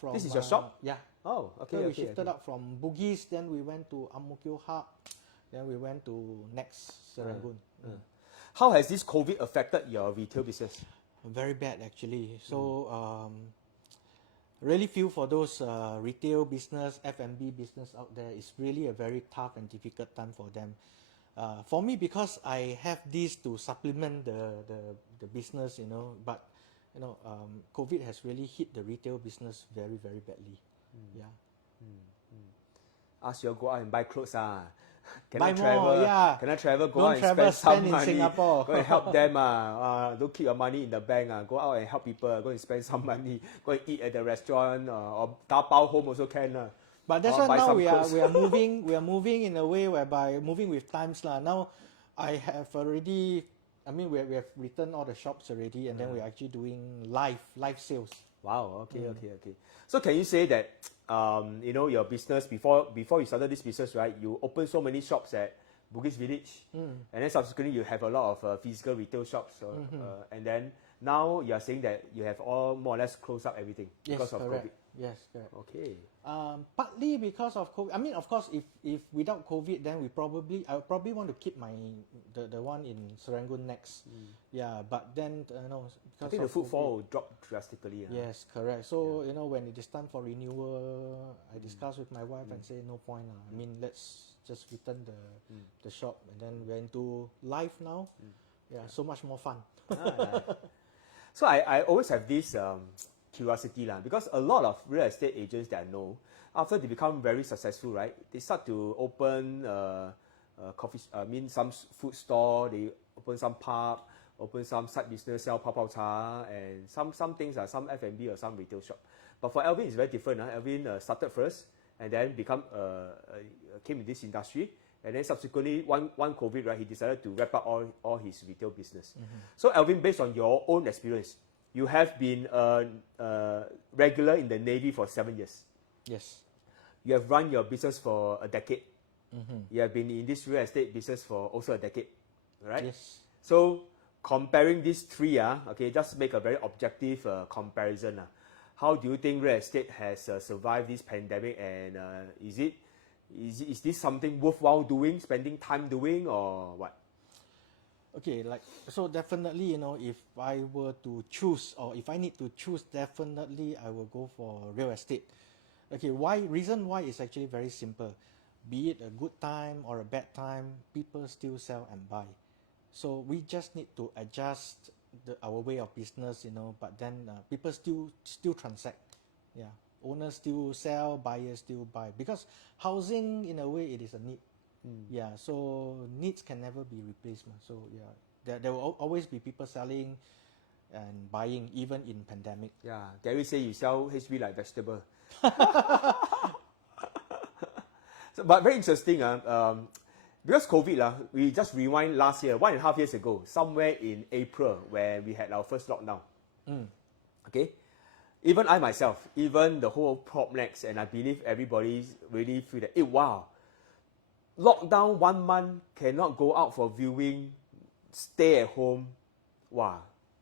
from... This is your shop? Yeah. Oh, okay. We shifted out from Bugis, then we went to Ang Mo Kio Hub, then we went to Next Serangoon. How has this COVID affected your retail business? Very bad, actually. So, really feel for those retail business, F&B business out there. It's really a very tough and difficult time for them. For me, because I have this to supplement the business, but COVID has really hit the retail business very, very badly. Yeah. Ask you go out and buy clothes. Buy more, yeah. Cannot travel, go Don't out and spend some in money. Singapore. Go and help them. Don't keep your money in the bank. Go out and help people. Go and spend some money. Go and eat at the restaurant or dabao home also can. But that's why now we are moving in a way whereby moving with times lah. Now I have already, we have returned all the shops already, and then we're actually doing live sales. Wow. Okay. So can you say that your business before you started this business, right? You opened so many shops at Bugis Village, and then subsequently you have a lot of physical retail shops, and then now you are saying that you have all more or less closed up everything because of COVID. Yes, correct. Okay. Partly because of COVID. Of course, if without COVID, then I would probably want to keep the one in Serangoon Next. Yeah, but then because I think the footfall will drop drastically. Yes, correct. So when it is time for renewal, I discuss with my wife and say no point. Let's just return the shop, and then we're into live now. Yeah, so much more fun. So I always have this curiosity because a lot of real estate agents that I know, after they become very successful, right, they start to open some food store, they open some pub, open some side business, sell pao cha, and some things are some F&B or some retail shop. But for Alvin, it's very different. Alvin started first and then came in this industry. And then subsequently, one COVID, right, he decided to wrap up all his retail business. So Alvin, based on your own experience, you have been regular in the Navy for 7 years. Yes. You have run your business for a decade. You have been in this real estate business for also a decade, right? Yes. So comparing these three, just make a very objective comparison. How do you think real estate has survived this pandemic, and is this something worthwhile doing, spending time doing, or what? Okay, so definitely, if I were to choose, or if I need to choose, definitely I will go for real estate. Okay, reason why is actually very simple. Be it a good time or a bad time, people still sell and buy. So we just need to adjust our way of business, but then people still transact. Yeah, owners still sell, buyers still buy. Because housing, in a way, it is a need. Yeah, so needs can never be replaced. So yeah, there will always be people selling and buying, even in pandemic. Yeah, Gary say you sell HB like vegetable. But very interesting. Because COVID, we just rewind last year, 1.5 years ago, somewhere in April, where we had our first lockdown. Okay, even I myself, even the whole PropNex, and I believe everybody really feel that, wow. Lockdown 1 month, cannot go out for viewing, stay at home. Wow.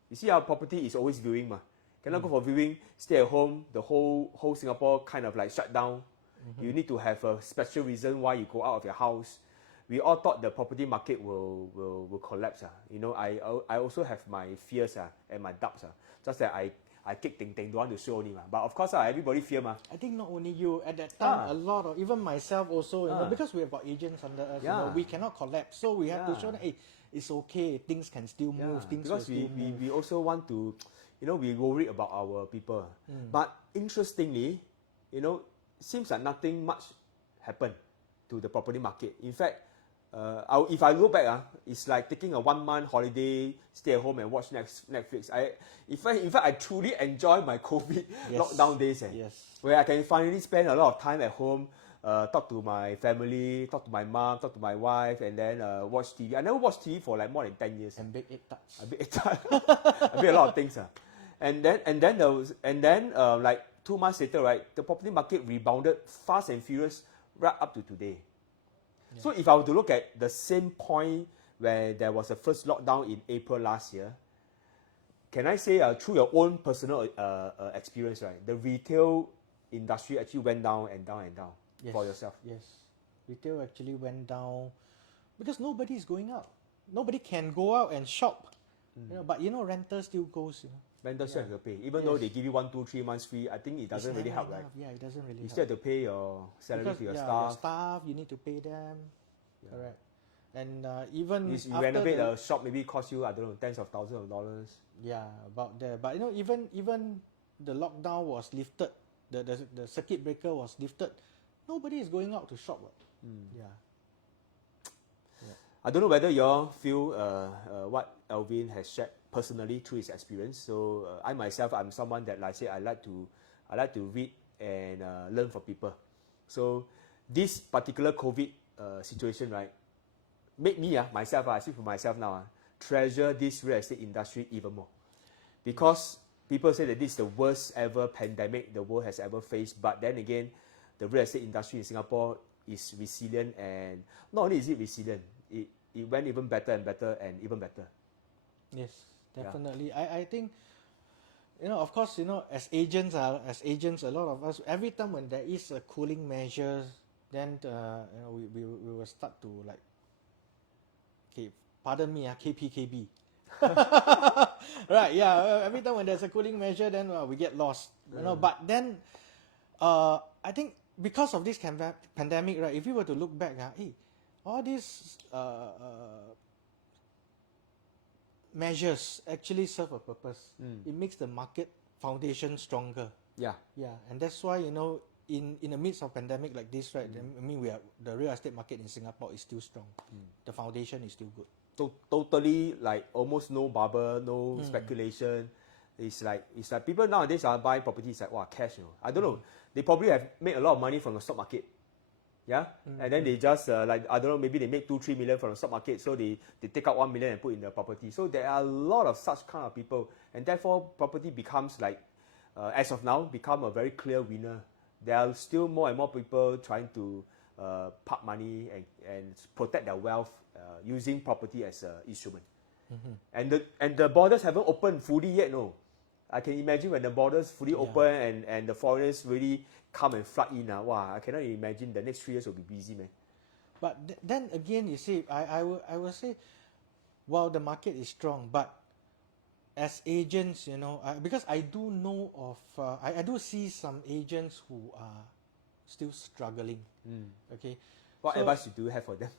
You see, our property is always viewing. Cannot go for viewing, stay at home. The whole Singapore kind of like shut down. You need to have a special reason why you go out of your house. We all thought the property market will collapse. I also have my fears and my doubts. Just that I kick ting, don't want to show only. But of course, everybody fear. I think not only you, at that time, a lot of, even myself also, because we have got agents under us, we cannot collapse. So we have to show that, hey, it's okay, things can still move, because we also want to, we worry about our people. But interestingly, seems like nothing much happened to the property market. In fact, if I look back, it's like taking a 1 month holiday, stay at home and watch Netflix. In fact, I truly enjoy my COVID lockdown days. Where I can finally spend a lot of time at home, talk to my family, talk to my mom, talk to my wife, and then watch TV. I never watched TV for like more than 10 years. And bake egg tarts. I bake egg tarts. I bake a lot of things. like 2 months later, right, the property market rebounded fast and furious right up to today. Yeah. So if I were to look at the same point where there was a first lockdown in April last year, can I say through your own personal experience, right, the retail industry actually went down and down and down for yourself? Yes, retail actually went down because nobody is going out. Nobody can go out and shop. You know, but renter still goes. Renter still have to pay, even though they give you 1, 2, 3 months free. I think it doesn't really help, right? Yeah, it doesn't really. You still have to pay your salary to your staff. Your staff, you need to pay them. Yeah. Correct. And even you renovate a shop, maybe it costs you, I don't know, tens of thousands of dollars. Yeah, about there. But even the lockdown was lifted, the circuit breaker was lifted. Nobody is going out to shop. Yeah. I don't know whether you all feel what Alvin has shared personally through his experience. So I myself, I'm someone that, like I say, I like to read and learn from people. So this particular COVID situation, right, made me myself, I speak for myself now, treasure this real estate industry even more, because people say that this is the worst ever pandemic the world has ever faced. But then again, the real estate industry in Singapore is resilient, and not only is it resilient, it went even better and better and even better. Yes, definitely. Yeah. I think, of course, as agents, a lot of us, every time when there is a cooling measure, then we will start to like, okay, pardon me, KPKB. Right? Yeah. Every time when there's a cooling measure, then we get lost. But then, I think because of this pandemic, right? If you were to look back, all these measures actually serve a purpose. It makes the market foundation stronger. Yeah, and that's why in the midst of pandemic like this, right? I mean, the real estate market in Singapore is still strong. The foundation is still good. So totally like almost no bubble, no speculation. It's like people nowadays are buying properties like cash. I don't know. They probably have made a lot of money from the stock market. Yeah, and then they just I don't know, maybe they make 2-3 million from the stock market, so they take out 1 million and put in the property. So there are a lot of such kind of people, and therefore property becomes like, as of now, become a very clear winner. There are still more and more people trying to park money and protect their wealth using property as an instrument. And the borders haven't opened fully yet. No, I can imagine when the borders fully open and the foreigners really come and flood in. I cannot imagine the next 3 years will be busy, man. But then again, you see, I will say, well, the market is strong, but as agents, because I do know of, I do see some agents who are still struggling. Okay. What advice do you have for them?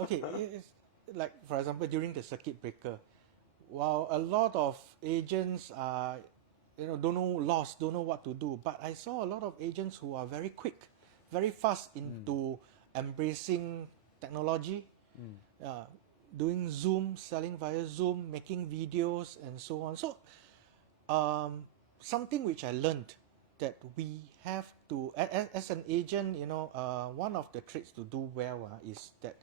Okay, it's like for example, during the circuit breaker, while a lot of agents are don't know what to do. But I saw a lot of agents who are very quick, very fast into embracing technology, doing Zoom, selling via Zoom, making videos, and so on. So, something which I learned that we have to, as an agent, one of the traits to do well is that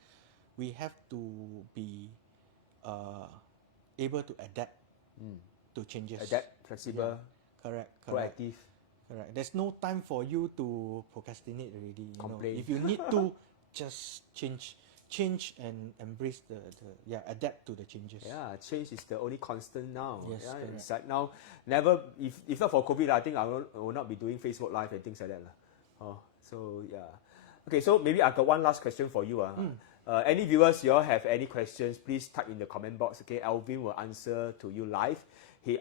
we have to be able to adapt to changes. Adapt, flexible, correct, proactive. Correct. There's no time for you to procrastinate already. Complain. If you need to, just change and embrace adapt to the changes. Yeah, change is the only constant now. Yes, correct. It's like now, never, if not for COVID, I think I will not be doing Facebook Live and things like that. So yeah. Okay, so maybe I've got one last question for you. Any viewers, you all have any questions, please type in the comment box. Okay, Alvin will answer to you live.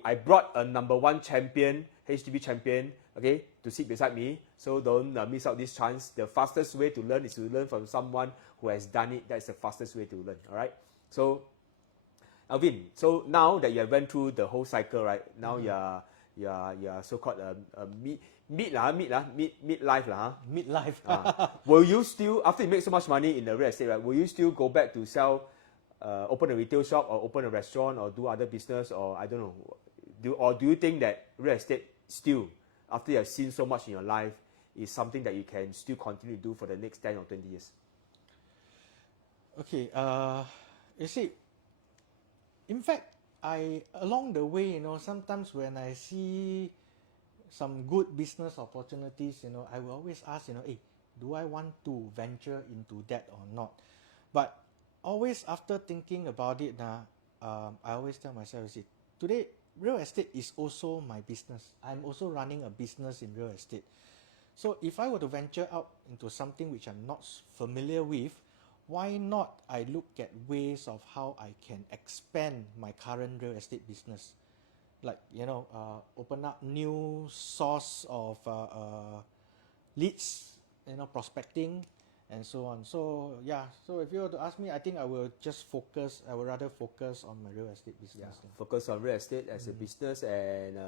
I brought a #1 champion, HDB champion, okay, to sit beside me. So don't miss out this chance. The fastest way to learn is to learn from someone who has done it. That's the fastest way to learn. All right. So, Alvin, so now that you have went through the whole cycle, right? Now you're so-called midlife lah. Midlife. Will you still, after you make so much money in the real estate, right? Will you still go back to sell, open a retail shop or open a restaurant or do other business, or I don't know? Do you think that real estate still, after you have seen so much in your life, is something that you can still continue to do for the next 10 or 20 years? Okay. You see, in fact, along the way, sometimes when I see some good business opportunities, I will always ask, hey, do I want to venture into that or not? But always after thinking about it, I always tell myself, see, today real estate is also my business. I'm also running a business in real estate. So if I were to venture out into something which I'm not familiar with, why not I look at ways of how I can expand my current real estate business? Like, open up new source of leads, prospecting and so on. So yeah, so if you were to ask me, I think I will rather focus on my real estate business. Yeah, focus on real estate as a business and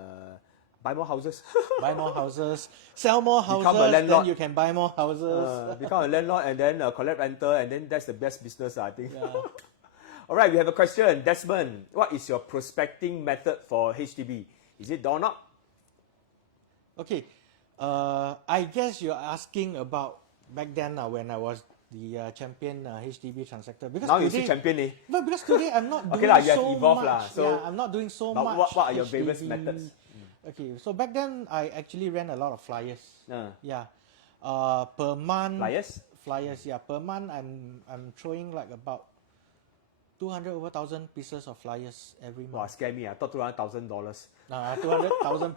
buy more houses. Buy more houses, sell more houses, Become a landlord. then you can buy more houses. Become a landlord and then collect rental, and then that's the best business, I think. Yeah. All right, we have a question. Desmond, what is your prospecting method for HDB? Is it door knock? Okay, I guess you're asking about back then when I was the Champion HDB transactor. Because now today, you see Champion, eh? But because today I'm not doing Okay lah, you have so evolved much. lah. So, yeah, I'm not doing so but much. what are your HDB. various methods? Okay, so back then I actually ran a lot of flyers. Yeah, per month. Flyers. Yeah, per month I'm throwing like about 200 over 1,000 pieces of flyers every month. Wow, scare me. I thought $200,000. 200,000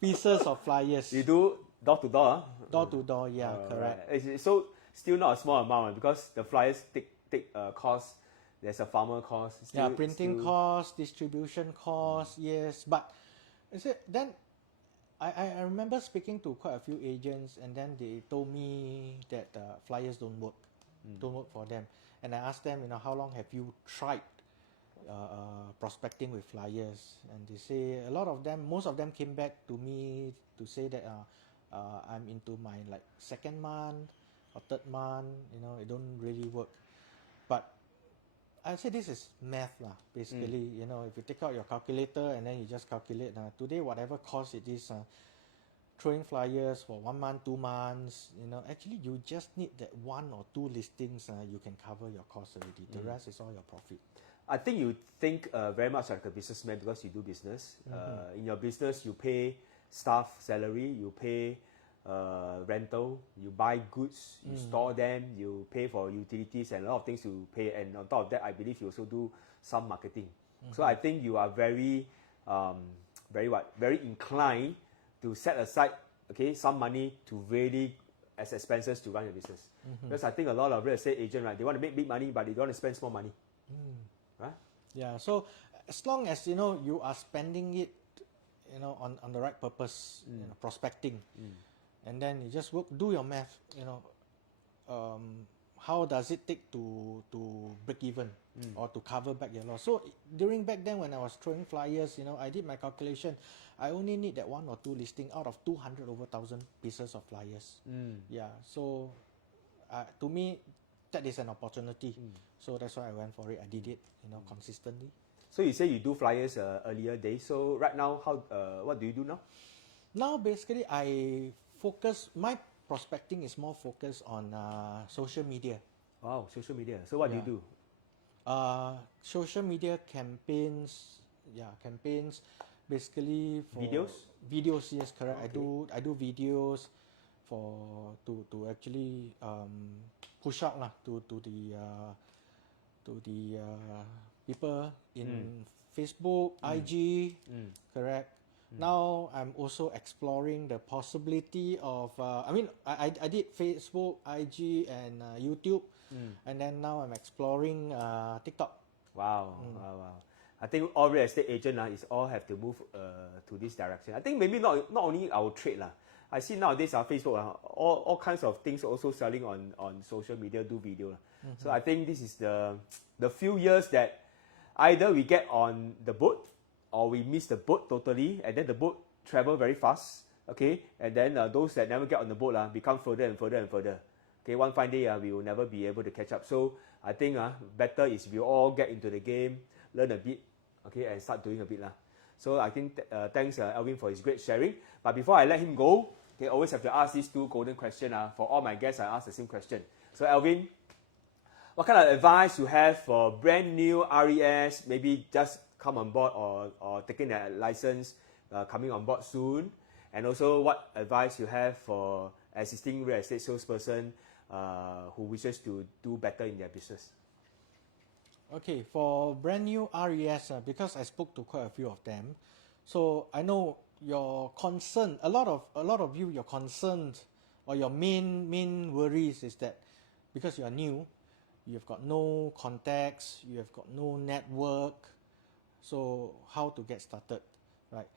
pieces of flyers. You do door to door? Door to door, yeah, correct. Right. So still not a small amount because the flyers take cost. There's a farmer cost. Yeah, printing cost, distribution cost, yes. But then I remember speaking to quite a few agents, and then they told me that flyers don't work for them. And I asked them, how long have you tried prospecting with flyers? And they say most of them came back to me to say that I'm into my like second month or third month, it don't really work. But I say this is math lah, basically. If you take out your calculator and then you just calculate today whatever cost it is, throwing flyers for 1 month, 2 months, actually you just need that 1 or 2 listings, you can cover your cost already. The rest is all your profit. I think you think very much like a businessman because you do business. In your business, you pay staff salary, you pay rental, you buy goods, you store them, you pay for utilities and a lot of things you pay. And on top of that, I believe you also do some marketing. So I think you are very inclined to set aside some money to really as expenses to run your business. Because I think a lot of real estate agents, right, they want to make big money, but they don't want to spend small money. Right? Yeah. So as long as you are spending it, on the right purpose, prospecting, and then you just do your math. How does it take to break even or to cover back your loss? So during back then when I was throwing flyers, I did my calculation. I only need that 1 or 2 listing out of 200 over 1,000 pieces of flyers. Yeah. So to me, that is an opportunity. So that's why I went for it. I did it, consistently. So you say you do flyers earlier days. So right now, what do you do now? Now basically my prospecting is more focused on social media. Wow, social media. So what do you do? Social media campaigns. Yeah, campaigns. Basically for videos. Yes, correct. Okay. I do videos to actually push out to the people in Facebook, IG. Correct. Now I'm also exploring the possibility of I did Facebook, IG and YouTube, and then now I'm exploring TikTok. Wow. I think all real estate agents is all have to move to this direction. I think maybe not only our trade I see nowadays Facebook all kinds of things also selling on social media, do video. So I think this is the few years that either we get on the boat or we miss the boat totally, and then the boat travel very fast, and then those that never get on the boat become further and further and further. One fine day we will never be able to catch up. So I think better is we all get into the game, learn a bit, and start doing a bit. So I think thanks Alvin for his great sharing. But before I let him go, always have to ask these 2 golden questions. For all my guests, I ask the same question. So Alvin, what kind of advice you have for brand new RES, maybe just come on board or taking their license, coming on board soon? And also what advice you have for existing real estate salesperson who wishes to do better in their business? Okay, for brand new RES, because I spoke to quite a few of them, so I know your concern. A lot of you, your concerns or your main worries is that because you are new, you've got no contacts, you have got no network. So how to get started, right?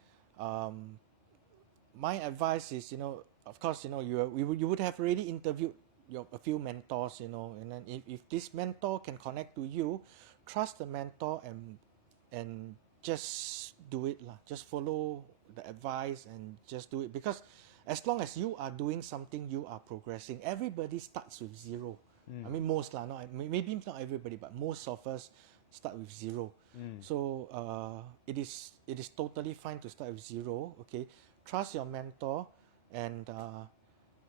My advice is, of course, you would have already interviewed a few mentors, and then if this mentor can connect to you, trust the mentor and just do it lah. Just follow the advice and just do it, because as long as you are doing something, you are progressing. Everybody starts with zero. I mean, most lah, maybe not everybody, but most of us start with zero. So it is totally fine to start with zero. Okay, trust your mentor and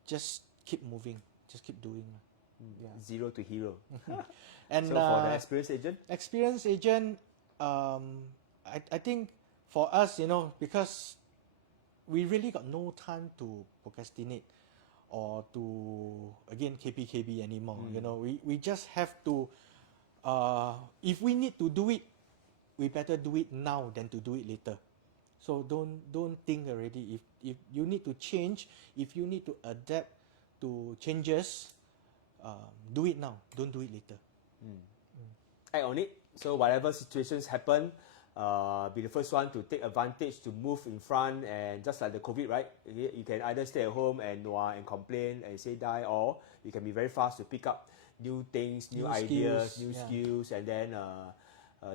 just keep moving, just keep doing. Yeah. Zero to hero. And so for the experienced agent, I think for us, because we really got no time to procrastinate or to again KPKB anymore. We just have to. If we need to do it, we better do it now than to do it later. So don't think already. If you need to change, if you need to adapt to changes, do it now. Don't do it later. Act on it. So whatever situations happen, be the first one to take advantage, to move in front. And just like the COVID, right? You can either stay at home and complain and say die, or you can be very fast to pick up new things, new ideas, skills, new skills, and then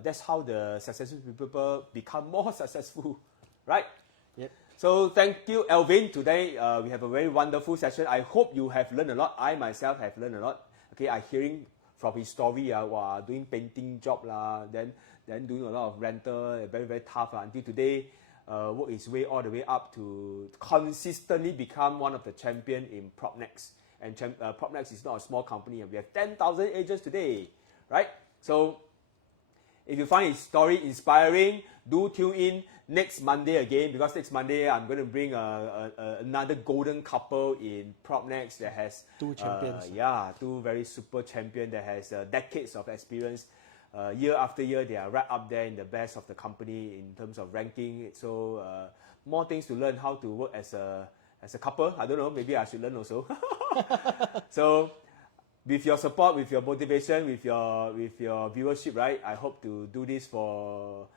that's how the successful people become more successful, right? Yep. So thank you, Alvin. Today we have a very wonderful session. I hope you have learned a lot. I myself have learned a lot. Okay, I'm hearing from his story, doing painting job lah, then doing a lot of rental, very very tough until today. Work his way all the way up to consistently become one of the champion in PropNex. And PropNex is not a small company. We have 10,000 agents today, right? So if you find his story inspiring, do tune in next Monday again, because next Monday I'm going to bring another golden couple in PropNex that has two champions. Two very super champions that has decades of experience. Year after year, they are right up there in the best of the company in terms of ranking. So more things to learn how to work as a couple. I don't know, maybe I should learn also. So with your support, with your motivation, with your viewership, right? I hope to do this for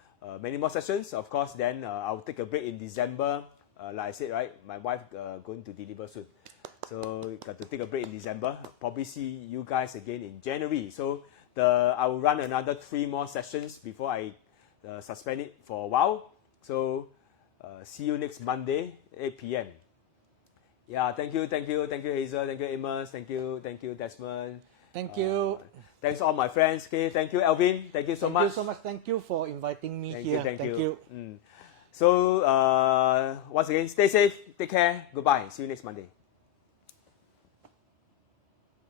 many more sessions. Of course, then I'll take a break in December. Like I said, right? My wife going to deliver soon. So got to take a break in December. Probably see you guys again in January. So I will run another 3 more sessions before I suspend it for a while. So see you next Monday, 8 p.m. Yeah, thank you, Hazel, thank you, Amos, thank you, Desmond. Thank you. Thanks all my friends. Okay, thank you, Alvin. Thank you so much. Thank you so much. Thank you for inviting me here. Thank you. So once again, stay safe, take care, goodbye. See you next Monday.